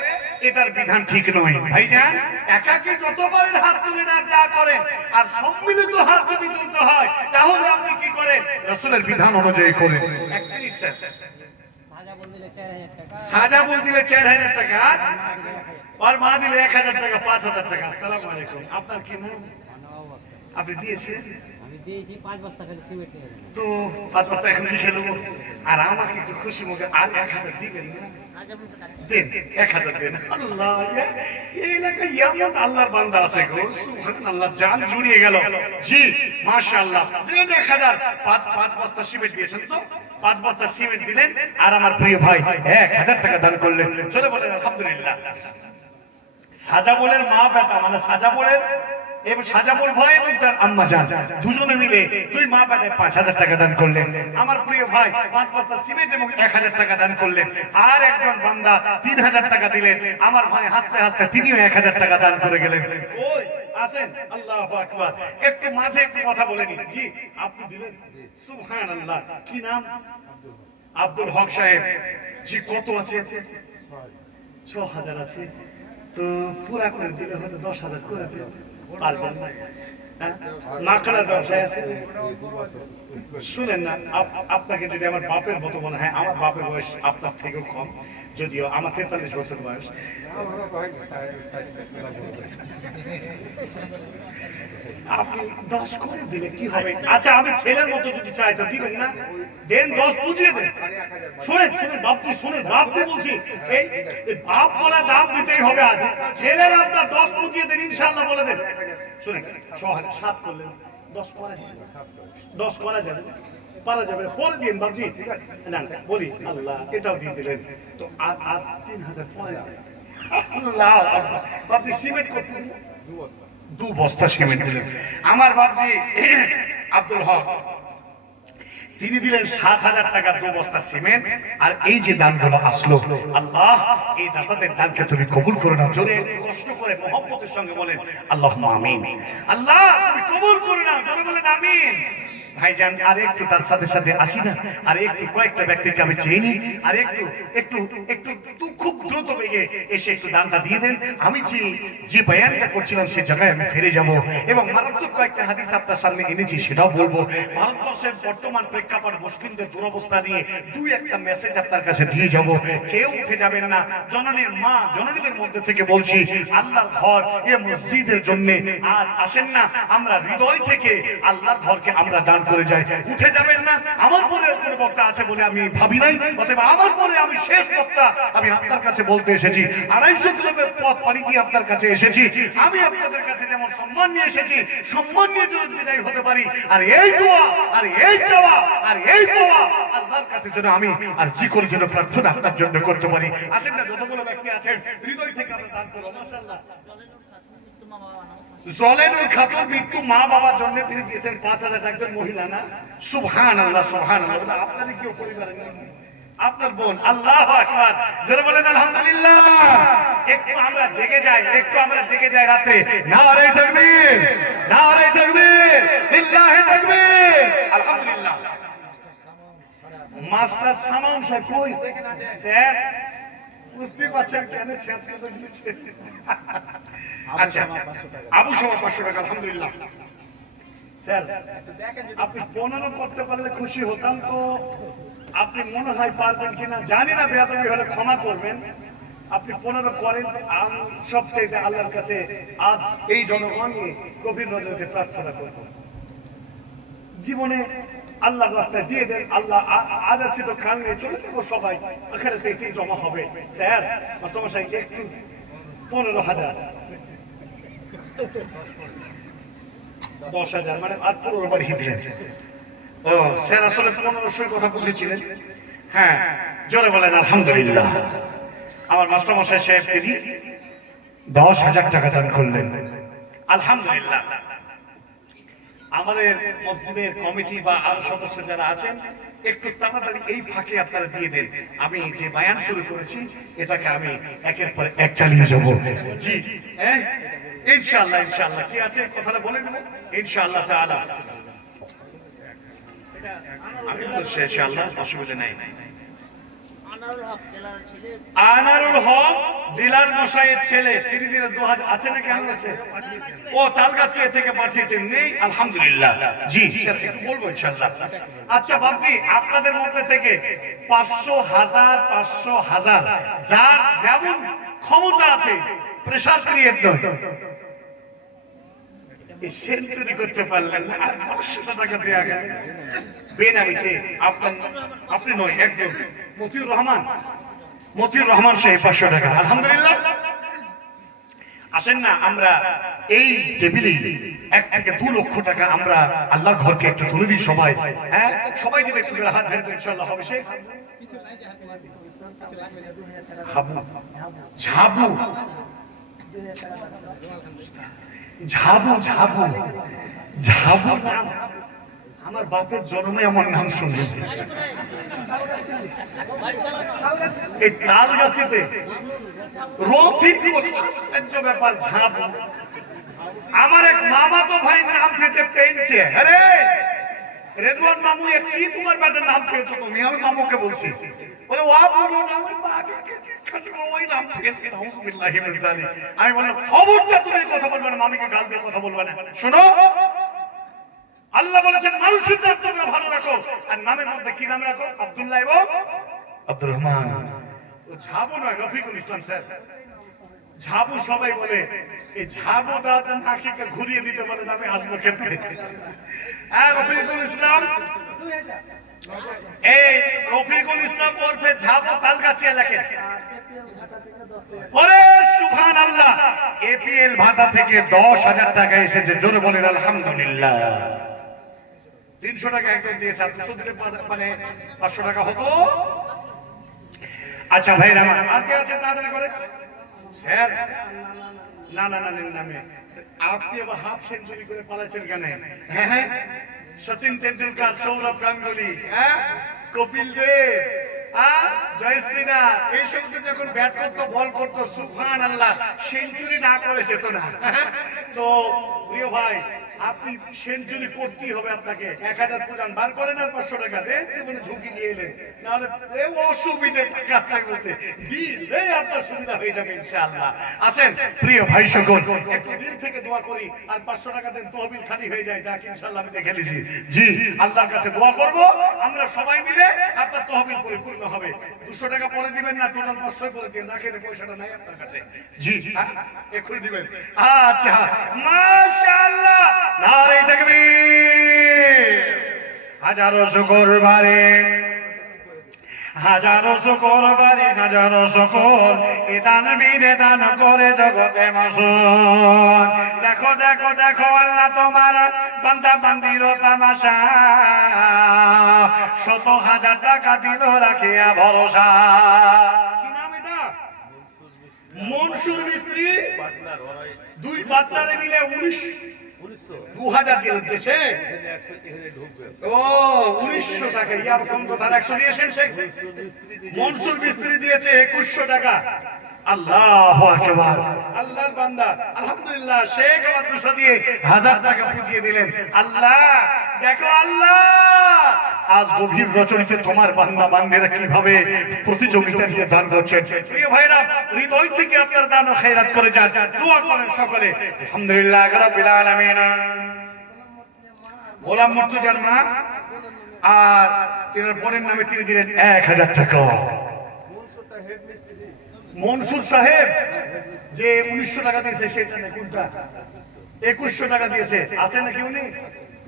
এটার বিধান ঠিক নয় ভাইজান। একাকী যতবারের হাত তুলে না যা করেন, আর সম্মিলিত হাত যদি তুলতে হয় তাহলে আপনি কি করেন? রাসূলের বিধান অনুযায়ী করেন। এক মিনিট স্যার। সাজা বল দিলে 4000 টাকা আর মা দিলে 1000 টাকা, 5000 টাকা। আসসালামু আলাইকুম। আপনার কি নাম? আপনি দিয়েছেন? আমি দিয়েছি 5 বস্তা খালি সিমেন্ট নিয়ে। তো 5 বস্তা এখন লিখে নেবো। আর আমাকে একটু খুশি মুখে আর 1000 দিবেন না? দেন, 1000 দেন। আল্লাহ, এই এলাকায় এমন আল্লাহর বান্দা আছে গো, সুবহানাল্লাহ, জান জুড়িয়ে গেল। জি মাশাআল্লাহ, দেন 1000। 5 বস্তা সিমেন্ট দিয়েছেন তো? 5 বস্তা সিমেন্ট দিলেন আর আমার প্রিয় ভাই 1000 টাকা দান করলেন। চলে বলেন আলহামদুলিল্লাহ। সাজাবলের মা বেটা, মানে সাজাবলের এবং সাজাবল ভাই এবং তার আম্মা জান দুজনে মিলে 2 মা বেটায় 5000 টাকা দান করলেন। আমার প্রিয় ভাই 5 বস্তা সিমেন্ট এবং 1000 টাকা দান করলেন। আর একজন বান্দা 3000 টাকা দিলেন। আমার ভাই হাসতে হাসতে তিনিও 1000 টাকা দান করে গেলেন। কই আছেন? আল্লাহু আকবার। একটু মাঝে একটু কথা বলে নি। জি, আপনি দিলেন? সুবহানাল্লাহ। কি নাম? আব্দুল হক সাহেব। জি, কত আছে? 6000 আছে। তো পুরা করে দিলে হয়তো 10000 করে দিলে পারবেন না? মাখনার ব্যবসায় আছে। শুনেন না, আপনাকে যদি আমার বাপের মতো মনে হয়, আমার বাপের বয়স আপনার থেকেও কম, যদিও আমার 43 বছর বয়স। আপনি 10 করে দিলে কি হবে? আচ্ছা আমি ছেলের মতো যদি চাই তো দিবেন না? দেন 10 বুঝিয়ে দেন। শুনেন শুনেন বাপজি, শুনেন বাপজি বলছি, এই এই বাপ বলা দাম দিতেই হবে আজ। ছেলের আপনার 10 বুঝিয়ে দেন ইনশাআল্লাহ বলে দেন। শুনেন 7 করলেন, 10 করা যাবে, 10 করা যাবে, পারা যাবে না, পরে দিন বাপজি। না বলি আল্লাহ এটাও দিয়ে দিলেন তো আর 3000 পরে দেন। আল্লাহ বাপজি সিমেন্ট করতে দিন, 2 বস্তা সিমেন্ট দিলেন। আমার বাপজি আব্দুল হক তিনি দিলেন 7000 টাকা 2 বস্তা সিমেন্ট। আর এই যে দানগুলো আসলো, আল্লাহ এই দাতাদের দানকে তুমি কবুল করে নাও। জোরে কষ্ট করে মহব্বতের সঙ্গে বলেন আল্লাহুম্মা আমিন। আল্লাহ তুমি কবুল করে নাও, জোরে বলেন আমিন। ভাইজান আর একটু তার সাথে সাথে আসি না, আর একটু কয়েকটা ব্যক্তিকে আমি চেনি, আর একটু একটু একটু খুব দ্রুত বেগে এসে একটু দানটা দিয়ে দেন। আমি যে বয়ানটা করছিলাম সে জায়গায় আমি ফিরে যাব এবং মারাত্মক কয়েকটা হাদিস আপনার সামনে এনেছি সেটাও বলবো। ভারতবর্ষের বর্তমান প্রেক্ষাপট মুসলিমদের দুরবস্থা নিয়ে 2-1টা মেসেজ আপনার কাছে দিয়ে যাব। কেউ উঠে যাবেন না। জননীর মা জননীদের মধ্যে থেকে বলছি, আল্লাহর ঘর এ মসজিদের জন্য আজ আসেন না, আমরা হৃদয় থেকে আল্লাহর ঘরকে আমরা দান করে যাই। উঠে যাবেন না। আমার পরে কোনো বক্তা আছে বলে আমি ভাবি নাই, অতএব আমার পরে আমি শেষ বক্তা। আমি আপনার কাছে বলতে এসেছি, 250 কিলোমিটার পথ পাড়ি দিয়ে আপনার কাছে এসেছি। আমি আপনাদের কাছে যেমন সম্মান নিয়ে এসেছি, সম্মান নিয়ে যদি বিদায় হতে পারি। আর এই দোয়া আর এই চাওয়া আর এই পাওয়া আল্লাহর কাছে যেন আমি আর জি করে যেন প্রার্থনা আপনার জন্য করতে পারি। আসেন না, যতগুলো ব্যক্তি আছেন হৃদয় থেকে আমরা দান করব। মাশাআল্লাহ। জলেনুল খাতুন মৃত্যু মা বাবার জন্য তিনি দিয়েছেন 5000 একজন মহিলা না? সুবহানাল্লাহ সুবহানাল্লাহ। আপনাদের কি পরিবারের নাকি? আপনার বোন? আল্লাহু আকবার। যারা বলেন আলহামদুলিল্লাহ। একটু আমরা জেগে যাই, একটু আমরা জেগে যাই রাতে। নারে তাকবীর, নারে তাকবীর, লিল্লাহি তাকবীর, আলহামদুলিল্লাহ। মাস্টার সামাউন সাহেব কই? স্যার বুঝতে পারছেন কেন ছাত্র তো দিয়েছে। আচ্ছা আবু শামা 500 টাকা, আলহামদুলিল্লাহ। স্যার আপনি 15 করতে পারলে খুশি হতাম। তো আপনি মনে হয় পারবেন কিনা জানি না, বেয়াদবি হলে ক্ষমা করবেন। আপনি 15 করেন। আমি সবচেয়ে আল্লাহর কাছে আজ এই জনগণকে গভীর নজরে প্রার্থনা করব, জীবনে আল্লাহর রাস্তায় দিয়ে দেন। আল্লাহ আজ আছে তো কাল নেই, চলে যাবো সবাই, আখেরাতে এটাই জমা হবে। স্যার মাস্টারমশাই একটু 15000, 10,000 মানে আর 15 বার হিদিয়ে। ও স্যার আসলে 1500 কথা বুঝেছিলেন। হ্যাঁ জোরে বলেন আলহামদুলিল্লাহ। আমার মাস্টারমশাই সাহেব তিনি 10,000 টাকা দান করলেন, আলহামদুলিল্লাহ। আমাদের মসজিদের কমিটি বা আরো সদস্য যারা আছেন একটু তাড়াতাড়ি এই ফাঁকে আপনারা দিয়ে দেন। আমি যে বায়ান শুরু করেছি এটাকে আমি একের পর এক চালিয়ে যাব। জি হ্যাঁ ইনশাআল্লাহ, ইনশাআল্লাহ। কি আছে কথাটা বলে দেব ইনশাআল্লাহ তাআলা। আমি বলছি ইনশাআল্লাহ, অসুবিধা নাই। আনারুল হক বিলাল মশাইয়ের ছেলে, তিনি দিনে 2000 আছে নাকি? আমি আছে ও তালগাছিয়া থেকে পাঠিয়েছেন। নেই? আলহামদুলিল্লাহ। জি একটু বলবো ইনশাআল্লাহ। আচ্ছা বাবজি আপনাদের মধ্যে থেকে 500, 1000, 500,000 যার যেমন ক্ষমতা আছে, প্রেসার ক্রিয়েট নয়, এই সেঞ্চুরি করতে পারলেন না, আর 500 টাকা দেয়া গেল বেনামিতে। আপনি নয়, একজন মতিউর রহমান সাহেব 500 টাকা, আলহামদুলিল্লাহ। আসেন না আমরা এই টেবিলে 1 থেকে 2 লক্ষ টাকা আমরা আল্লাহর ঘরকে একটু তুলে দিই সবাই। হ্যাঁ সবাই যদি একটু হাত ঝাড় দিয়ে ইনশাআল্লাহ হবে। সে ঝাবু ঝাবু ঝাবু ঝাবু নাম আমার বাপের জন্মে আমার নাম শুনলেন। এই তালগাছিতে রফিকুল, আশ্চর্য ব্যাপার, ঝাবু। আমার এক মামা তো ভাই নাম থেকে পেন্টে। আরে রেজওয়ান মামু কি তোমার বেটার নাম খেয়েছো তুমি? আমি মামুকে বলছি, বলে ওয়া বলো না, আমার বাগে ওই নাম খেয়েছে। নাউজুবিল্লাহি মিন যালিক। আমি বললাম খবরদার তুমি কথা বলবে না, মামিকে গাল দিয়ে কথা বলবে না। শোনো আল্লাহ বলেছেন মানুষের নাম তোমরা ভালো রাখো, আর নামের মধ্যে কি নাম রাখো? আব্দুল্লাহ এবং আব্দুর রহমান। ও ঝাবু নয়, রফিকুল ইসলাম স্যার। ঝাবু সবাই বলে, এই ঝাবুটা যে নাকিকে ঘুরিয়ে দিতে বলে আমি আসবো খেতে। হ্যাঁ রফিকুল ইসলাম, এই রফিকুল ইসলাম ওরফে ঝাবু তালগাছিয়া লেখেন। ওরে সুবহানাল্লাহ, এপিএল ভাতা থেকে 10,000 টাকা এসেছে, জোরে বলেন আলহামদুলিল্লাহ। 300 টাকা একদম দিয়েছে, আর 200 দিলে মানে 500 টাকা হতো। আচ্ছা ভাই আমার আর কে আছে তাড়াতাড়ি করে স্যার। না না না নামে আপনি আবার হাফ সেঞ্চুরি করে পালাচ্ছেন কেন? হ্যাঁ সচিন তেন্ডুলকার, সৌরভ গাঙ্গুলি, হ্যাঁ কপিল দেব, জয়শ্রীনা, এই সমস্ত যখন ব্যাট করতো বল করতো সুবহানাল্লাহ, সেঞ্চুরি না করে যেত না। তো প্রিয় ভাই, আপনি সেঞ্চুরি করতেই হবে আপনাকে। 1000 পুরান বার করেন আর 500 টাকা দেন, জীবনে ঝুঁকি নিয়ে এলেন, নাহলে অসুবিধে টাকা আপনার কাছে দিলে আপনার সুবিধা হয়ে যাবে ইনশাআল্লাহ। আসেন প্রিয় ভাই সকল, একটু দিল থেকে দোয়া করি, আর 500 টাকা দেন, তহবিল খালি হয়ে যায়, যাক ইনশাআল্লাহ আমি দেখে নিয়েছি। জি আল্লাহর কাছে দোয়া করব, আমরা সবাই মিলে আপনার তহবিল পরিপূর্ণ হবে। 200 টাকা পরে দিবেন না, টোটাল 500 পরে দিবেন, রাখেন পয়সাটা নাই আপনার কাছে। জি এখনই দিবেন। আচ্ছা মাশাআল্লাহ, নারে তাকবীর। হাজারো শুকর বারে, হাজারো শুকর বারে, হাজারো শুকর, এ দান বিদে দান করে জগতে মাসুদ। দেখো দেখো দেখো আল্লাহ তোমার বান্দা বান্দির তামাশা, 100,000 টাকা দিল রাখিয়া ভরসা। কি নাম এটা? মনসুর মিস্ত্রি, দুই পার্টনারে মিলে 2000 দিয়েছে। ও 1900 টাকা, ইয়ার কম কথা 100 দিয়েছেন শেখ। মনসুর মিস্ত্রি দিয়েছে 2100 টাকা। আল্লাহু আকবার, আল্লাহর বান্দা আলহামদুলিল্লাহ, শেখ আমার 200 দিয়ে 1000 টাকা বুঝিয়ে দিলেন। আল্লাহ দেখো আল্লাহ, আজ গভীর রচনীতে তোমার বান্দা বান্দেরা কিভাবে প্রতিযোগিতা নিয়ে দান করছেন। প্রিয় ভাইরা, হৃদয় থেকে আপনার দান ও খেয়রাত করে যান, দোয়া করেন সকলে। আলহামদুলিল্লাহ রাব্বিল আলামিন। গোলাম মুর্তজার মা আর তিনার বোনের নামে তিনি দিলেন 1000 টাকা। মনসুর সাহেব যে 1900 টাকা দিয়েছে, সেটা না, কোনটা? 2100 টাকা দিয়েছে, আছে নাকি উনি?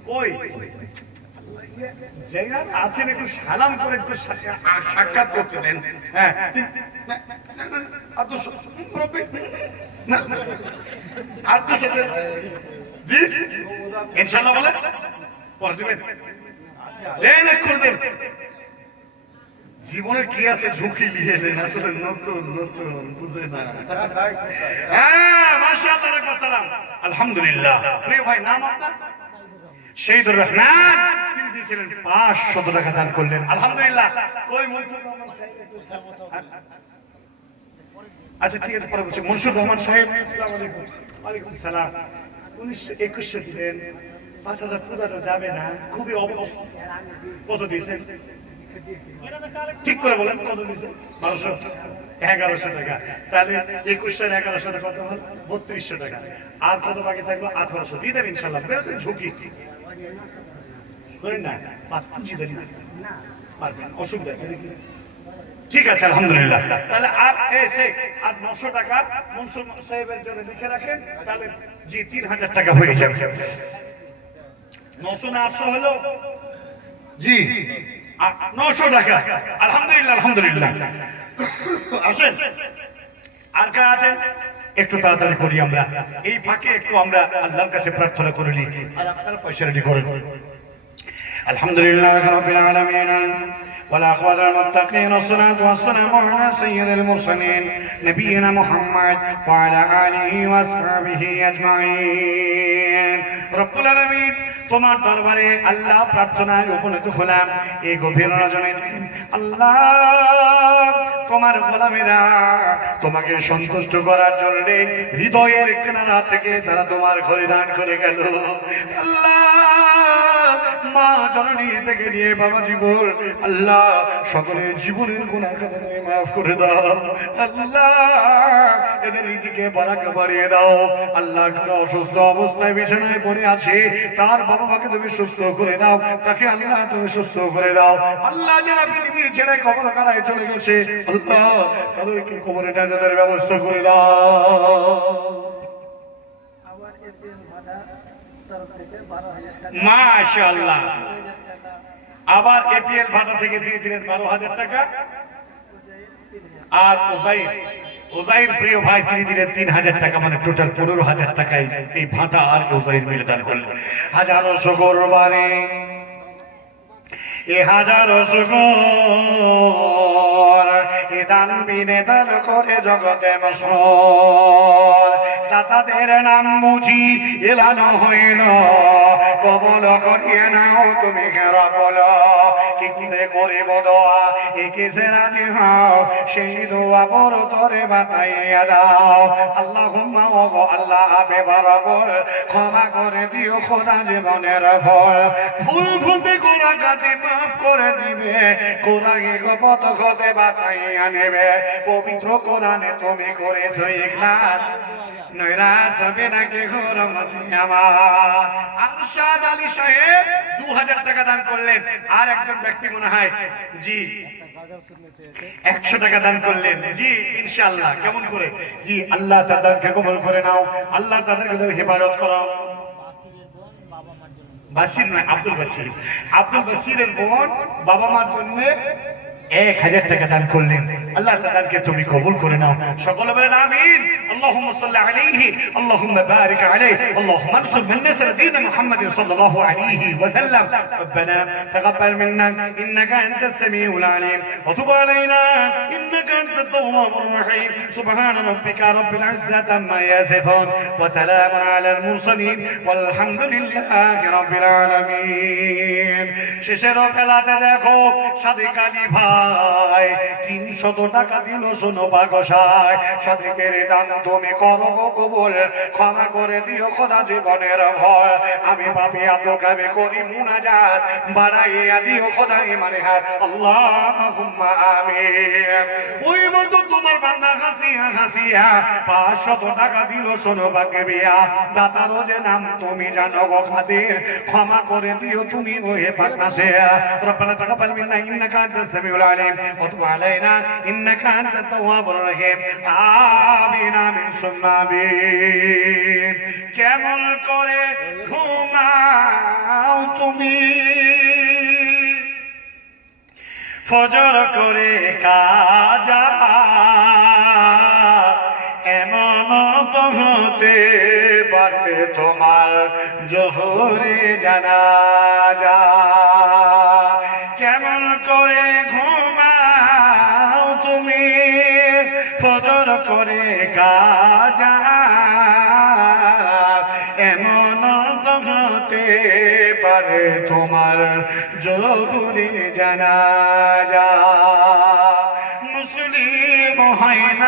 কই জায়গা আছেন? একটু সালাম করে একটু সাক্ষাৎ করতে দেন। হ্যাঁ জি ইনশাআল্লাহ বলে পরে দিবেন, দেন এক্ষুনি দেন। জীবনে কি আছে ঝুঁকি নিয়ে এলেন, আসলে নতুন নতুন বুঝে না। হ্যাঁ মাশাআল্লাহ, ওয়ালাইকুম আসসালাম, আলহামদুলিল্লাহ। প্রিয় ভাই নাম আপনার? শহীদুর রহমান, তিনি দিয়েছিলেন 500 টাকা দান করলেন, আলহামদুলিল্লাহ। কই মনসুর রহমান সাহেব? আচ্ছা ঠিক আছে, পরে বলছি। মনসুর রহমান সাহেব, আসসালামু আলাইকুম। ওয়ালাইকুম সালাম। 2100 দিলেন, 5000 পূজাটা যাবে না, খুবই অবস্থা। কত দিয়েছেন ঠিক করে বলেন? কত দিয়েছেন? 1100 টাকা। তাহলে 2100 আর 1100 কত হল? 3200 টাকা। আর কত বাকি থাকলো? 1800 দিয়ে দেন ইনশাআল্লাহ। বেরোতেন ঝুঁকি করেন না, পুঁজি দেন না, পারবেন, অসুবিধা আছে নাকি? ঠিক আছে আলহামদুলিল্লাহ। তাহলে আর আর 900 টাকা মনসুর সাহেবের জন্য লিখে রাখেন, তাহলে জি 3000 টাকা হয়ে যাবে। 900 না 800 হলো? জি 900 টাকা, আলহামদুলিল্লাহ আলহামদুলিল্লাহ। আসেন আর কে আছেন? একটু তাড়াতাড়ি করি আমরা, এই ফাঁকে একটু আমরা আল্লাহর কাছে প্রার্থনা করে নিই, আর আপনারা পয়সা রেডি করেন। আলহামদুলিল্লাহ রাব্বিল আলামিন, والعقبة للمتقين، والصلاة والسلام على سيد المرسلين نبينا محمد وعلى آله وأصحابه أجمعين। رب العالمين তোমার দরবারে আল্লাহ প্রার্থনায় উপনীত হলাম এই গভীর রজনীতে। আল্লাহ তোমার গোলামেরা তোমাকে সন্তুষ্ট করার জন্য হৃদয়ের কিনারা থেকে তারা তোমার ঘরে দান করে গেল। আল্লাহ মা জননী থেকে নিয়ে বাবা জীবন, আল্লাহ সকলের জীবনের গুনাহ মাফ করে দাও। আল্লাহ এদের নিজেকে বারাকা বাড়িয়ে দাও। আল্লাহ যারা অসুস্থ অবস্থায় বিছানায় পড়ে আছে, তার বাবা মাকে তুমি সুস্থ করে দাও, তাকে আল্লাহ তুমি সুস্থ করে দাও। আল্লাহ যারা পৃথিবীর ছেড়ে কবর কাটায় চলে গেছে, আল্লাহ তাদেরকে কবরে নাজাতের ব্যবস্থা করে দাও। আবার এপ্রিল ভাড়া তরফ থেকে 12,000 টাকা মাশাআল্লাহ। আবার এপিএল ভাটা থেকে দিয়ে দিলেন 12,000 টাকা। আর ওজাইর প্রিয় ভাই তিনি দিলেন 3,000 টাকা, মানে টোটাল 15,000 টাকায় এই ভাটা আর ওজাইর মিলে দান করলেন। হাজারো শুকর বারে এ হাজারো শুকর এ দান বিনে দান করে জগতে মশর দাতাদের নাম বুঝি এলানো হইল, কবল করিয়ে নাও তুমি কেন বলো, কি করে করিব দোয়া একে সে রাজি হও, সেই দোয়া বড় তরে বাতাইয়া দাও। আল্লাহুম্মা ওগো আল্লাহ আপে বরাবর ক্ষমা করে দিও খোদা জীবনের ভয়, ভুল ভুলতে কোরআন কাতে মাফ করে দিবে, কোরআনে গপত হতে বাঁচাইয়া নেবে। পবিত্র কোরআনে তুমি করেছো ইখলাস, নৈরাশ হবে নাকি ঘোরমতি আমার। আরশাদ আলী সাহেব 2,000 টাকা দান করলেন। আর একজন ব্যক্তি মনে হয় জি 100 টাকা দান করলেন। জি ইনশাআল্লাহ। কেমন করে? জি আল্লাহ তাদেরকে কবুল করে নাও, আল্লাহ তাদেরকে হেফাজত করো। বাসির নয়, আব্দুল বাসির। আব্দুল বাসিরের বোন বাবা মার জন্য 1,000 টাকা দান করলেন। আল্লাহ তাদেরকে তুমি কবুল করে নাও। সকলে বলেন আমিন। আল্লাহুম্মা সাল্লি আলাইহি, আল্লাহুম্মা বারিক আলাইহি, আল্লাহুম্মা আনসুর মান নাসারা দীন মুহাম্মদ সাল্লাল্লাহু আলাইহি ওয়া সাল্লাম। রব্বানা তাকাব্বাল মিন্না ইন্নাকা আনতাস সামিউল আলিম ওয়া তুব আলাইনা ইন্নাকা আনতাত তাওয়াবুর রহিম। সুবহান রাব্বিকা রাব্বিল ইজ্জাতি আম্মা ইয়াসিফুন ওয়া সালামুন আলাল মুরসালিন ওয়ালহামদুলিল্লাহি রাব্বিল আলামিন। শেষের বেলাতে দেখো সাদিক আলী ভাই 300 টাকা দিল। শোনো বাগসায় সাদিকের দান তুমি করো কবুল, ক্ষমা করে দিও খোদা জীবনের ভয়। আমি পাপী আতকাবে করি মুনাজাত, বাড়াইয়া দিও খোদা ইমানে হাত। আল্লাহুম্মা আমিন। ওই মতো তোমার বান্দা হাসিয়া হাসিয়া 500 টাকা দিল। শোনো বাগবিয়া দাতারও যে নাম তুমি জানো গো খাতির, ক্ষমা করে দিও তুমি ওহে পাক নাসে। রব্বানা তাকাব্বাল মিন্না ইন্নাকা আনতাস সামিউল আলিম ওয়া তুব আলাইনা ইন্নাকা আনতাত তাওয়াবুর রহিম। আমিন আমিন সুম্মা আমিন। কেমন করে ঘুমাও তুমি, ফজর করে কাজা, এমন তো হতে পারে তোমার জোহরে জানাজা। কেমন করে ঘুমাও তুমি, ফজর করে কাজা, এমন তো হতে পারে তোমার জোহরে জানাজা। মুসলিম হয় না